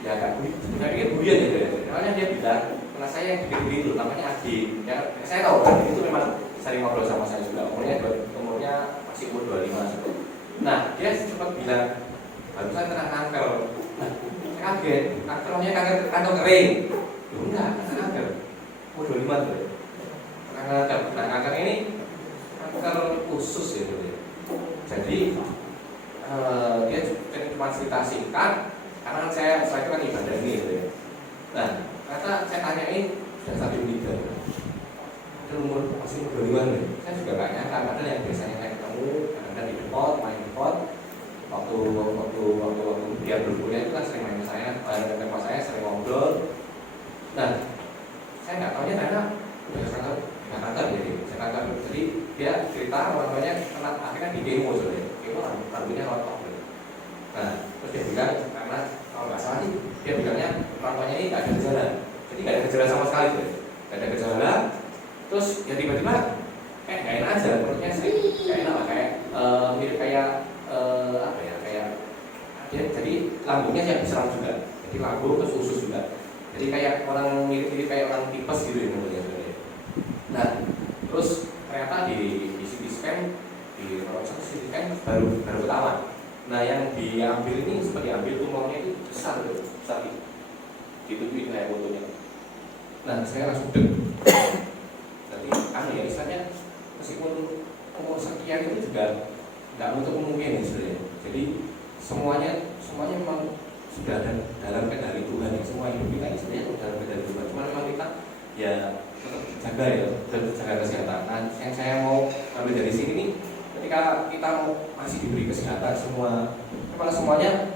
ya agak buyan gitu ya. Namanya dia bilang, karena saya yang gede-gede itu namanya Adi. Ya, saya tahu Adi itu memang sering ngobrol sama saya juga. Umurnya masih umur 25 gitu. Nah, dia sempat bilang barusan kena kanker. Nah, saya kaget. Kankernya kanker kering. Loh, enggak, kena kanker. Umur 25 tuh. Kena kanker. Nah, kanker ini kanker usus gitu ya. Jadi dia cuma cerita singkat. Karena saya setelah itu kan ibadah ini gitu ya. Nah, kata saya tanyain sudah sampai meninggal. Itu umur masih 25 nih. Saya juga gak nyangka, padahal yang biasanya saya ketemu kadang-kadang di depot, main depot. Waktu dia berkuliah itu kan sering main ke saya, sama saya sering ngobrol. Nah, saya nggak tahunya karena udah kanker jadi dia cerita orang tuanya akhirnya di kemo sebenarnya. Kemo rambutnya rontok gitu. Nah, terus dia bilang karena kalau nggak salah sih dia bilangnya orang tuanya ini nggak ada gejala, jadi nggak ada gejala sama sekali gitu. Nggak ada gejala, terus ya tiba-tiba kayak nggak enak aja, perutnya sih nggak enak lah, kayak mirip kayak apa ya, kayak dia jadi lambungnya yang diserang juga, jadi lambung terus usus juga, jadi kayak orang mirip kayak orang tipes gitu ya namanya sebenarnya. Nah, terus ternyata di CT scan, di ronsen CT scan baru ketahuan. Nah, yang diambil ini seperti ambil tumornya itu besar gitu, besar gitu. Ditunjukin kayak fotonya. Nah, saya langsung deg. Jadi, ya istilahnya meskipun umur sekian itu juga nggak untuk mungkin sebenarnya. Jadi semuanya memang sudah ada dalam kendali Tuhan. Ya, semua hidup kita ini sebenarnya dalam kendali Tuhan. Cuma memang kita ya tetap jaga ya, tetap jaga kesehatan. Nah, yang saya mau ambil dari sini nih, ketika kita masih diberi kesehatan semua, kepala semuanya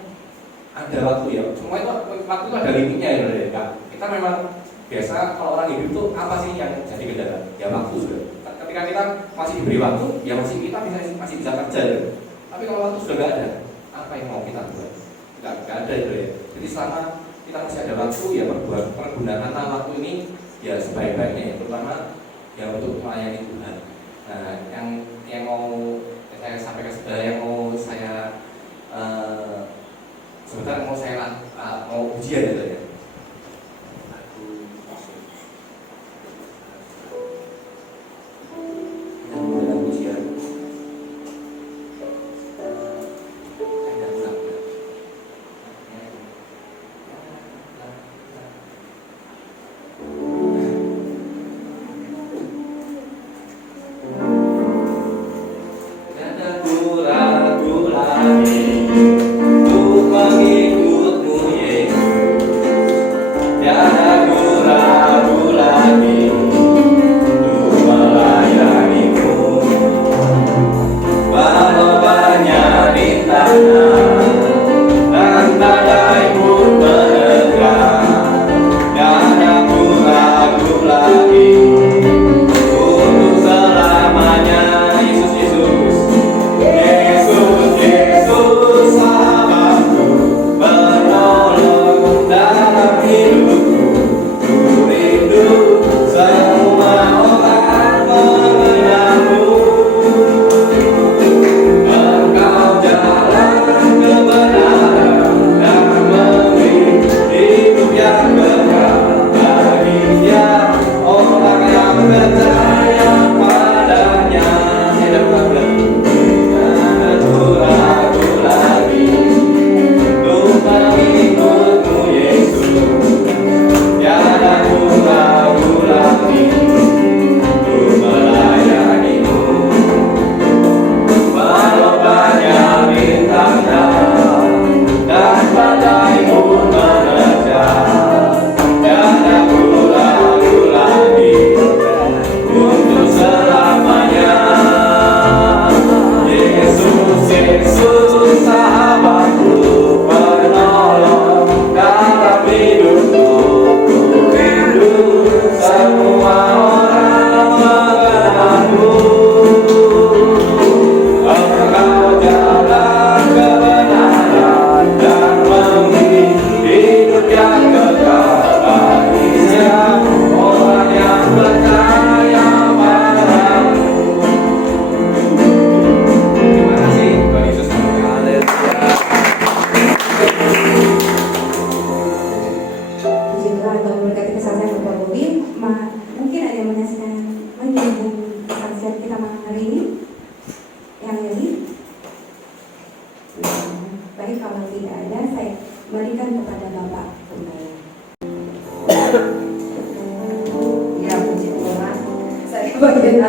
ada waktu ya. Semua itu waktu itu ada limitnya ya. Kita memang biasa kalau orang hidup itu apa sih yang jadi kendala? Ya waktu sudah. Ketika kita masih diberi waktu, ya kita masih bisa kerja ya. Tapi kalau waktu sudah nggak ada, apa yang mau kita buat? Nggak ada itu ya. Jadi selama kita masih ada waktu ya pergunakan waktu ini ya sebaik-baiknya ya, terutama ya untuk melayani Tuhan. Nah, yang mau saya sampaikan yang mau saya sebentar mau ujian gitu ya.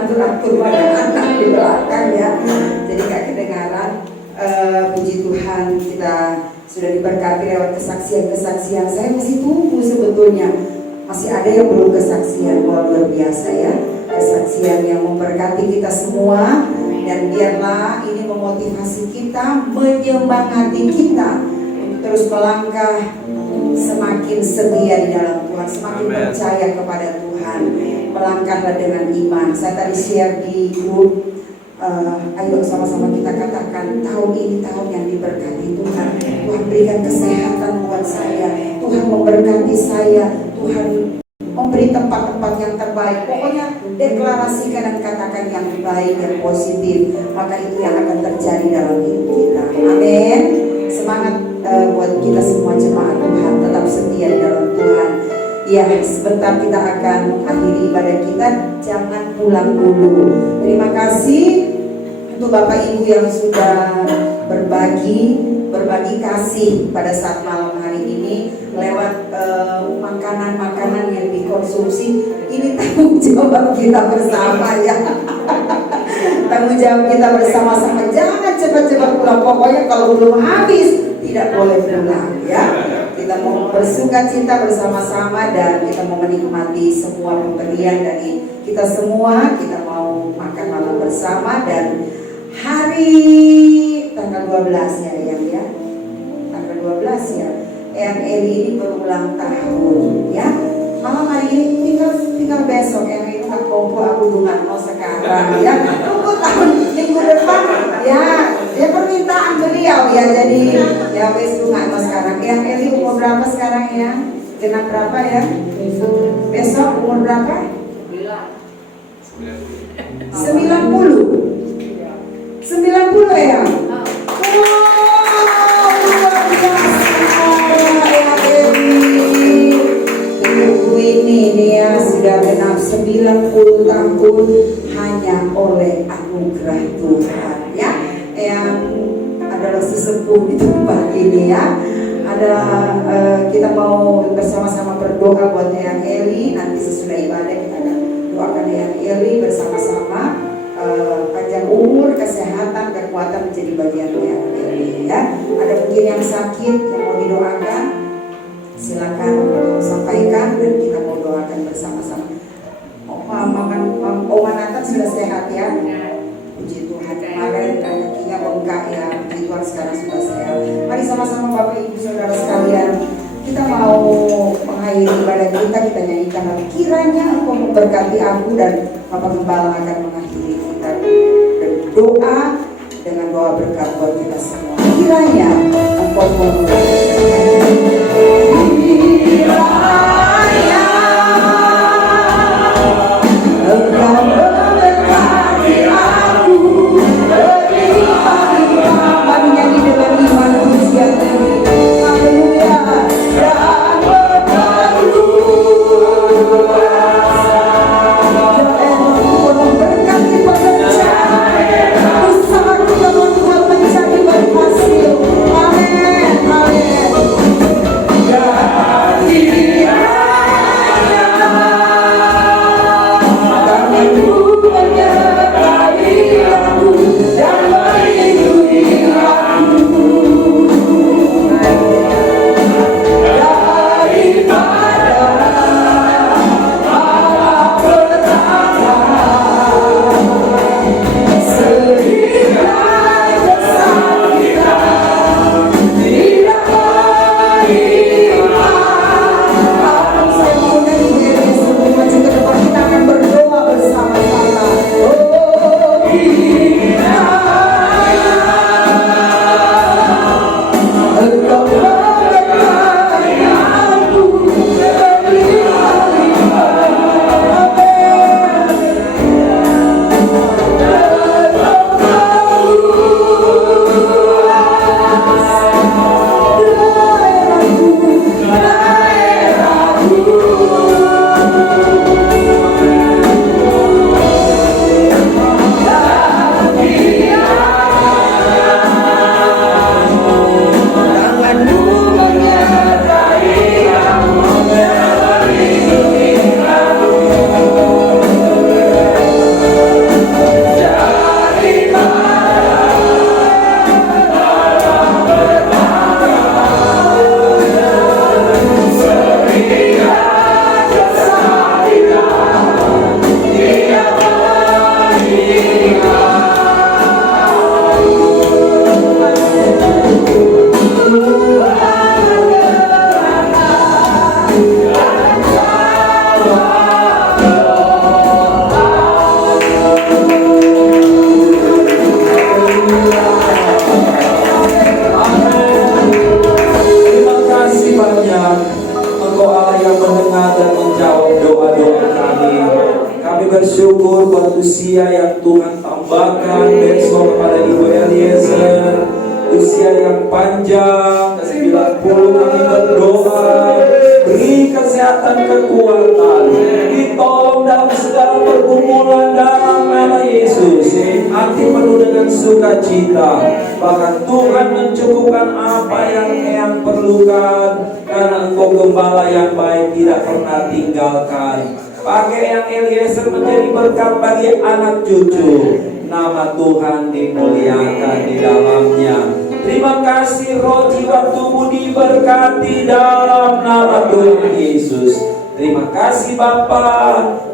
atur-atur anak di belakang ya. Jadi gak kedengaran. Puji Tuhan, kita sudah diberkati lewat kesaksian-kesaksian. Saya masih tunggu sebetulnya, masih ada yang belum kesaksian. Wah, luar biasa ya, kesaksian yang memberkati kita semua. Dan biarlah ini memotivasi kita, menyemangati kita untuk terus melangkah semakin setia di dalam Tuhan, semakin percaya kepada Tuhan. Melangkahlah dengan iman. Saya tadi share di grup, ayo sama-sama kita katakan, tahun ini tahun yang diberkati Tuhan. Tuhan berikan kesehatan buat saya, Tuhan memberkati saya, Tuhan memberi tempat-tempat yang terbaik. Pokoknya deklarasikan dan katakan yang baik, yang positif, maka itu yang akan terjadi dalam hidup kita. Amin. Semangat buat kita semua jemaat Tuhan, tetap setia di dalam Tuhan. Ya, sebentar kita akan akhiri ibadah kita, jangan pulang dulu. Terima kasih untuk Bapak Ibu yang sudah berbagi kasih pada saat malam hari ini lewat makanan-makanan yang dikonsumsi. Ini tanggung jawab kita bersama ya. Tanggung jawab kita bersama-sama. Jangan cepat-cepat pulang. Pokoknya kalau belum habis tidak boleh pulang ya. Kita mau bersuka cita bersama-sama dan kita mau menikmati semua pemberian dari kita semua. Kita mau makan malam bersama dan hari tanggal 12 ya Eyang ya. Tanggal 12 ya. Eyang Eli ini berulang tahun ya. Malam hari ini tinggal besok Eyang Eli tak kumpul aku dengan mau sekarang ya. Tunggu tahun minggu depan ya. Ya permintaan beliau ya, jadi ya wes bunga mas sekarang. Yang Eli umur berapa sekarang ya? Genap berapa ya? Besok umur berapa? 90 ya? Wow, luar biasa ya Eli. Ibu ini nih ya sudah genap 90 tahun hanya oleh anugerah Tuhan ya. Yang adalah sesepuh di tempat ini ya, adalah kita mau bersama-sama berdoa buat Eyang Eli. Nanti sesudah ibadah kita akan doakan Eyang Eli bersama-sama, panjang umur, kesehatan, kekuatan menjadi bagian Eyang Eli ya. Ada mungkin yang sakit yang mau didoakan, silakan sampaikan dan kita mau doakan bersama-sama. Oma Nathan sudah sehat ya. Puji Tuhan, kemarin rezekinya bengkak ya. Puji Tuhan sekarang sudah sehat. Mari sama-sama Bapak Ibu Saudara sekalian, kita mau mengakhiri ibadah kita nyanyikan kiranya Engkau memberkati aku, dan Bapak Gembala akan mengakhiri kita berdoa dengan doa berkat buat kita semua. Kiranya Engkau memberkati. Amin. doakan besok kepada Ibu Eliezer usia yang panjang, 90 kami berdoa, beri kesehatan kekuatan, ditolong dalam segala pergumulan dalam nama Yesus, hati penuh dengan sukacita, bahkan Tuhan mencukupkan apa yang Eyang perlukan, karena Engkau gembala yang baik tidak pernah tinggalkan. Pakai Eyang Eliezer menjadi berkat bagi anak cucu, nama Tuhan dimuliakan di dalamnya. Terima kasih roh jiwa tubuh diberkati dalam nama Tuhan Yesus. Terima kasih Bapa,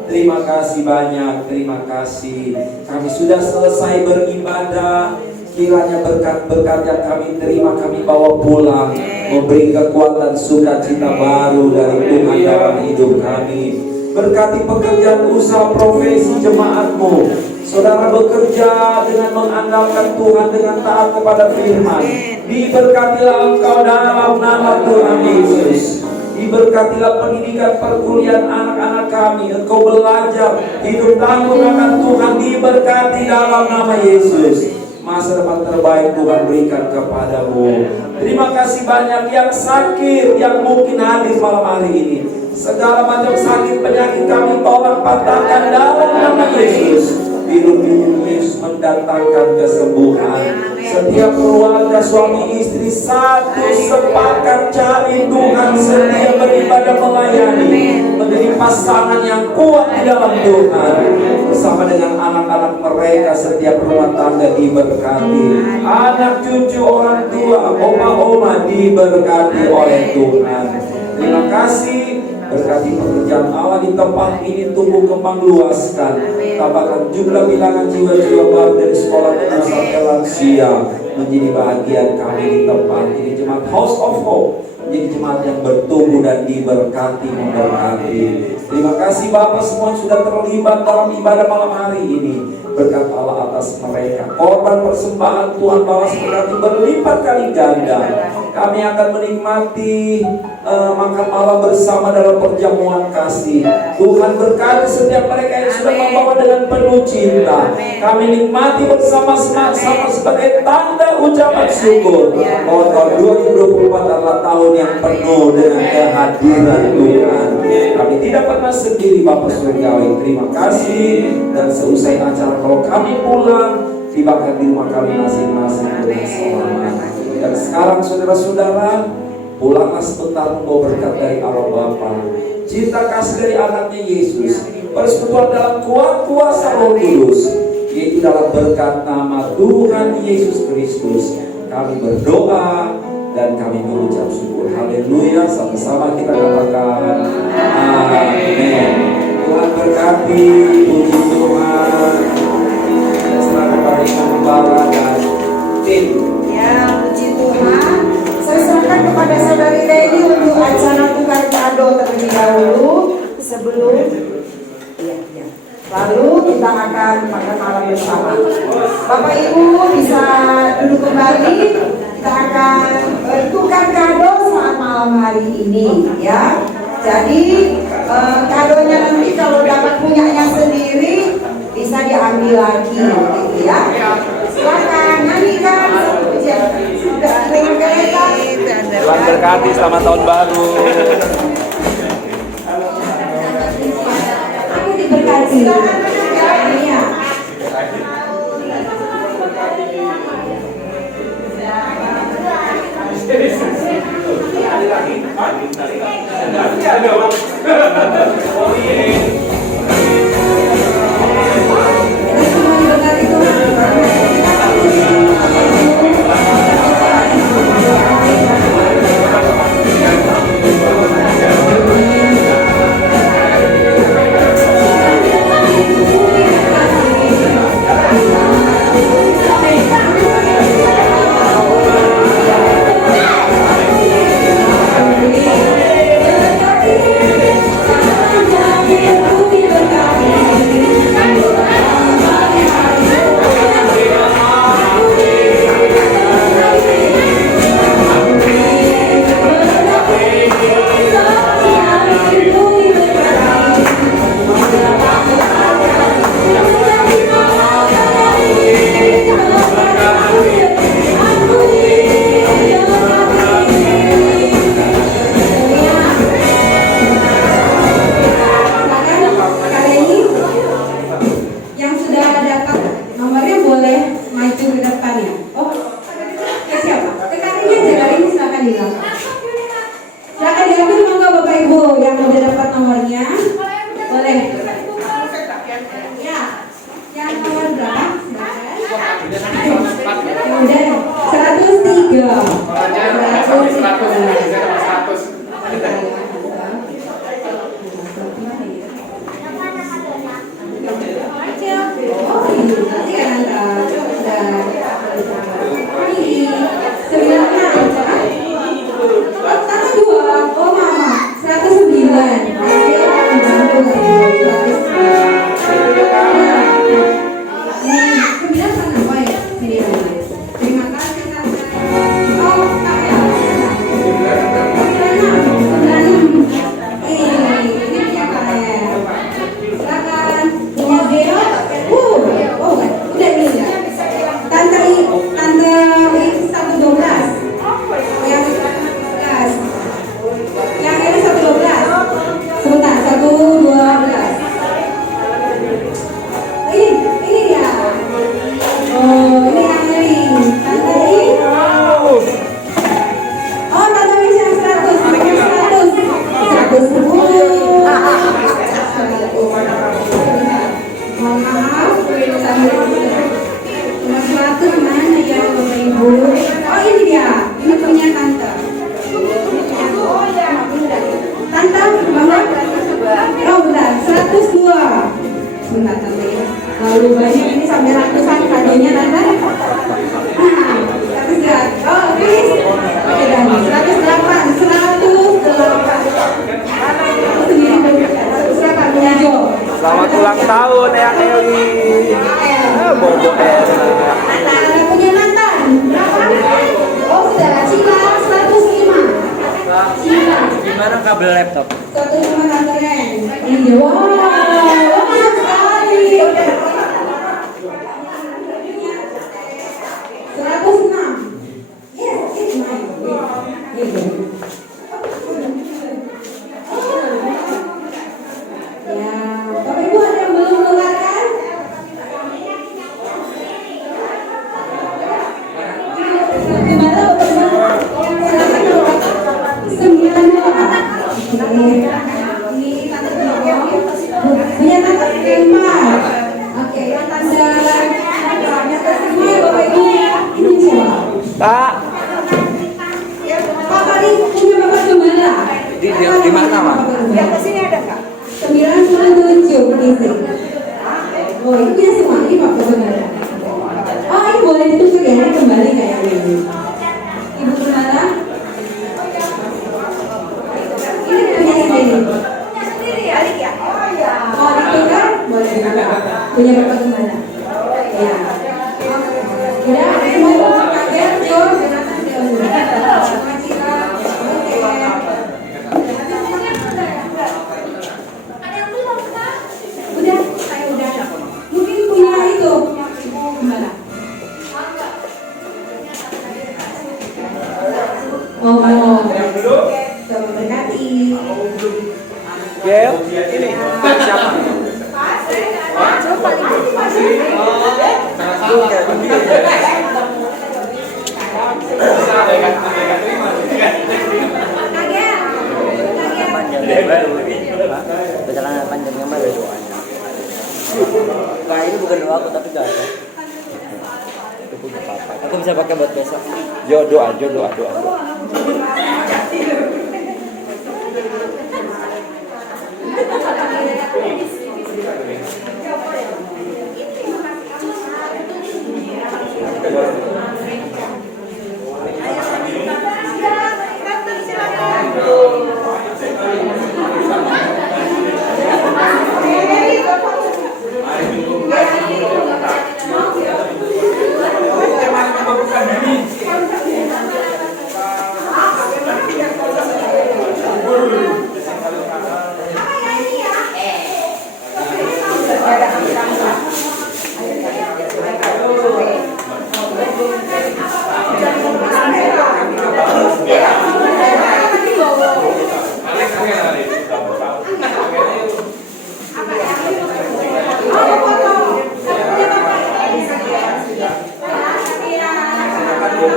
terima kasih banyak, terima kasih. Kami sudah selesai beribadah. Kiranya berkat-berkat yang kami terima kami bawa pulang, memberi kekuatan sukacita baru dari Tuhan dalam hidup kami. Berkati pekerjaan usaha profesi jemaatmu. Saudara bekerja dengan mengandalkan Tuhan, dengan taat kepada firman. Diberkatilah engkau dalam nama Tuhan Yesus. Diberkatilah pendidikan perkuliahan anak-anak kami. Engkau belajar hidup tanggung akan Tuhan. Diberkati dalam nama Yesus. Masa depan terbaik Tuhan berikan kepadamu. Terima kasih banyak yang sakit, yang mungkin hadir malam hari ini. Segala macam sakit penyakit kami tolak patahkan dalam nama Yesus. Biru-biru Yesus mendatangkan kesembuhan. Setiap keluarga suami istri satu sepakat cari Tuhan, setia beribadah melayani, menjadi pasangan yang kuat di dalam Tuhan. Bersama dengan anak-anak mereka setiap rumah tangga diberkati. Anak cucu orang tua, oma-oma diberkati oleh Tuhan. Terima kasih. Berkati pekerjaan Allah di tempat ini tumbuh kembang luaskan. Tambahkan jumlah bilangan jiwa-jiwa baru dari sekolah dan sampai lansia menjadi bahagian kami di tempat ini. Jemaat House of Hope menjadi jemaat yang bertumbuh dan diberkati, memberkati. Terima kasih Bapak semua yang sudah terlibat dalam ibadah malam hari ini. Berkat Allah atas mereka. Korban persembahan Tuhan balas berkati berlipat kali ganda. Kami akan menikmati makan malam bersama dalam perjamuan kasih. Tuhan berkati setiap mereka yang sudah membawa dengan penuh cinta. Kami nikmati bersama-sama sebagai tanda ucapan syukur. Bahwa tahun 2024 adalah tahun yang penuh dengan kehadiran Tuhan. Kami tidak pernah sendiri Bapak Surgawi. Terima kasih. Dan seusai acara kalau kami pulang, tibakan di rumah kami masing-masing dengan selamat. Dan sekarang saudara-saudara, pulanglah sebentar membawa berkat dari Allah Bapa, cinta kasih dari anaknya Yesus, persekutuan dalam kuat kuasa Roh Kudus, yaitu dalam berkat nama Tuhan Yesus Kristus. Kami berdoa dan kami mengucap syukur. Haleluya. Sama-sama kita katakan amin. Tuhan berkati, puji Tuhan. Serah kepada Ibu Gembala dan tim. Ya, puji Tuhan. Saya serahkan kepada saudari Leni untuk acara tukar kado terlebih dahulu sebelum lalu kita akan makan malam bersama. Bapak Ibu bisa duduk kembali. Kita akan bertukar kado saat malam hari ini, ya. Jadi kadonya nanti kalau dapat punyanya sendiri bisa diambil lagi, gitu ya. Silakan nyanyikan satu pujian. Sudah dengan kereta. Tuhan berkati, selamat tahun baru. Aku diberkati. Iya. Terima punya mantan berapa? Oh sudah, Cila 105. Cila. Gimana kabel laptop? 105 keren. Iya, wow, bagus sekali. 106. Yes, it's nice. Ya, Bapak Ibu ada yang belum menularkan? Gimana Bapak Ibu? Silakan Bapak. 9. Ini tante punya tante Emma. Oke, tante Emma Bapak Ibu. Ini siapa? Pak, Pak Fari punya Bapak Gembala. di mana, Pak? Yang kesini ada nggak? 97 isi. Oh ini punya semua, ini Bapak Gembala. Oh ini boleh ditusuk ya, ini kembali kayaknya ini. Ibu Gembala. Ini punya sendiri. Punya sendiri ya, Alik ya? Oh iya. Oh ditukar, boleh ditukar. Punya Bapak Gembala. Ya. Udah, semua Bapak kaget, John, Jonathan, John. Sama Cila. Oke. Udah, saya udah. Mungkin punya itu gimana? Oh, coba berkati. Gel, ini siapa? Perjalanan panjangnya mah ada doanya. Pak ini bukan doa aku tapi gak ada. Itu punya papa. Aku bisa pakai buat besok. Doa.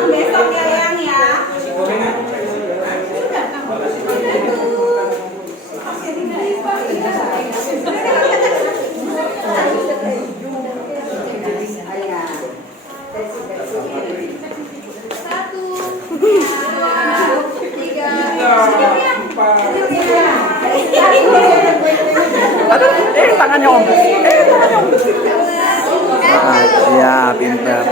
Besok ya yang ya. Tangannya om. Iya, pintar.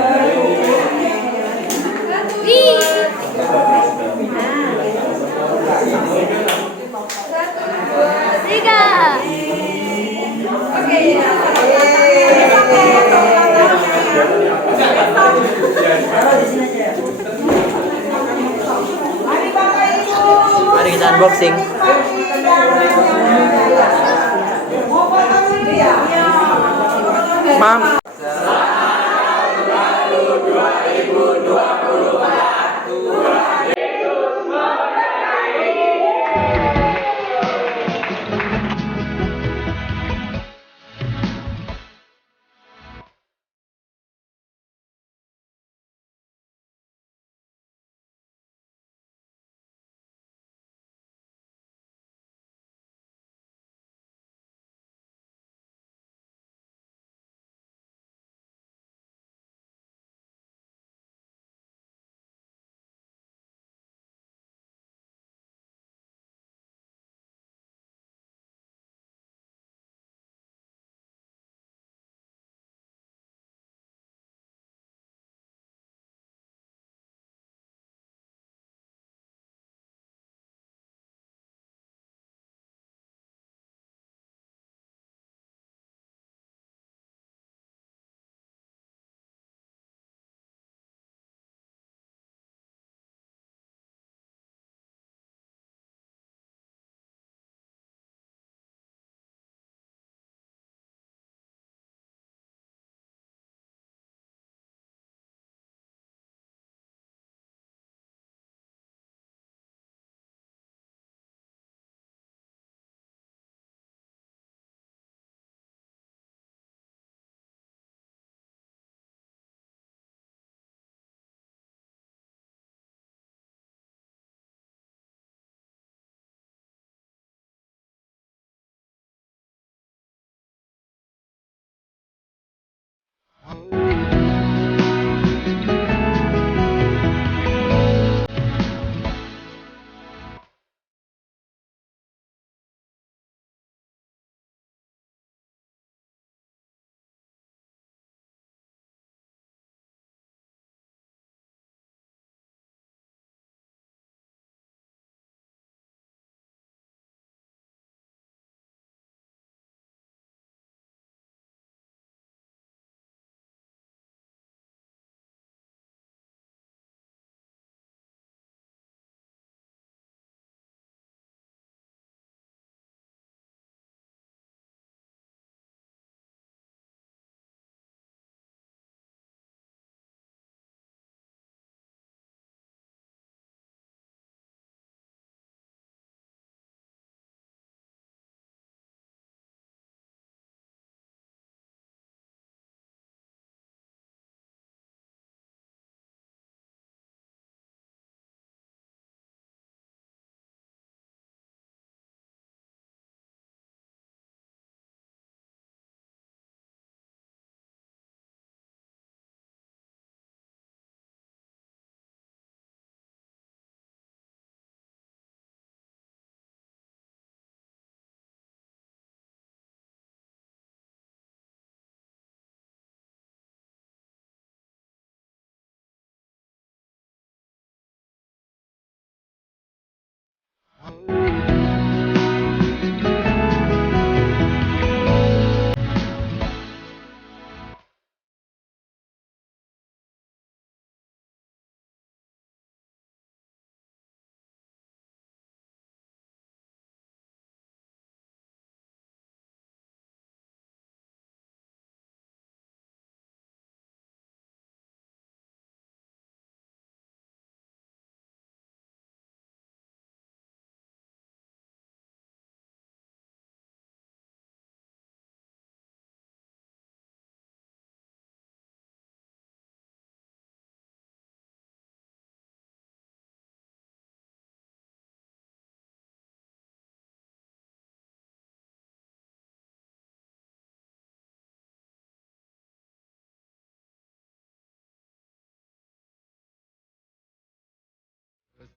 Mari kita unboxing. Mam. 2020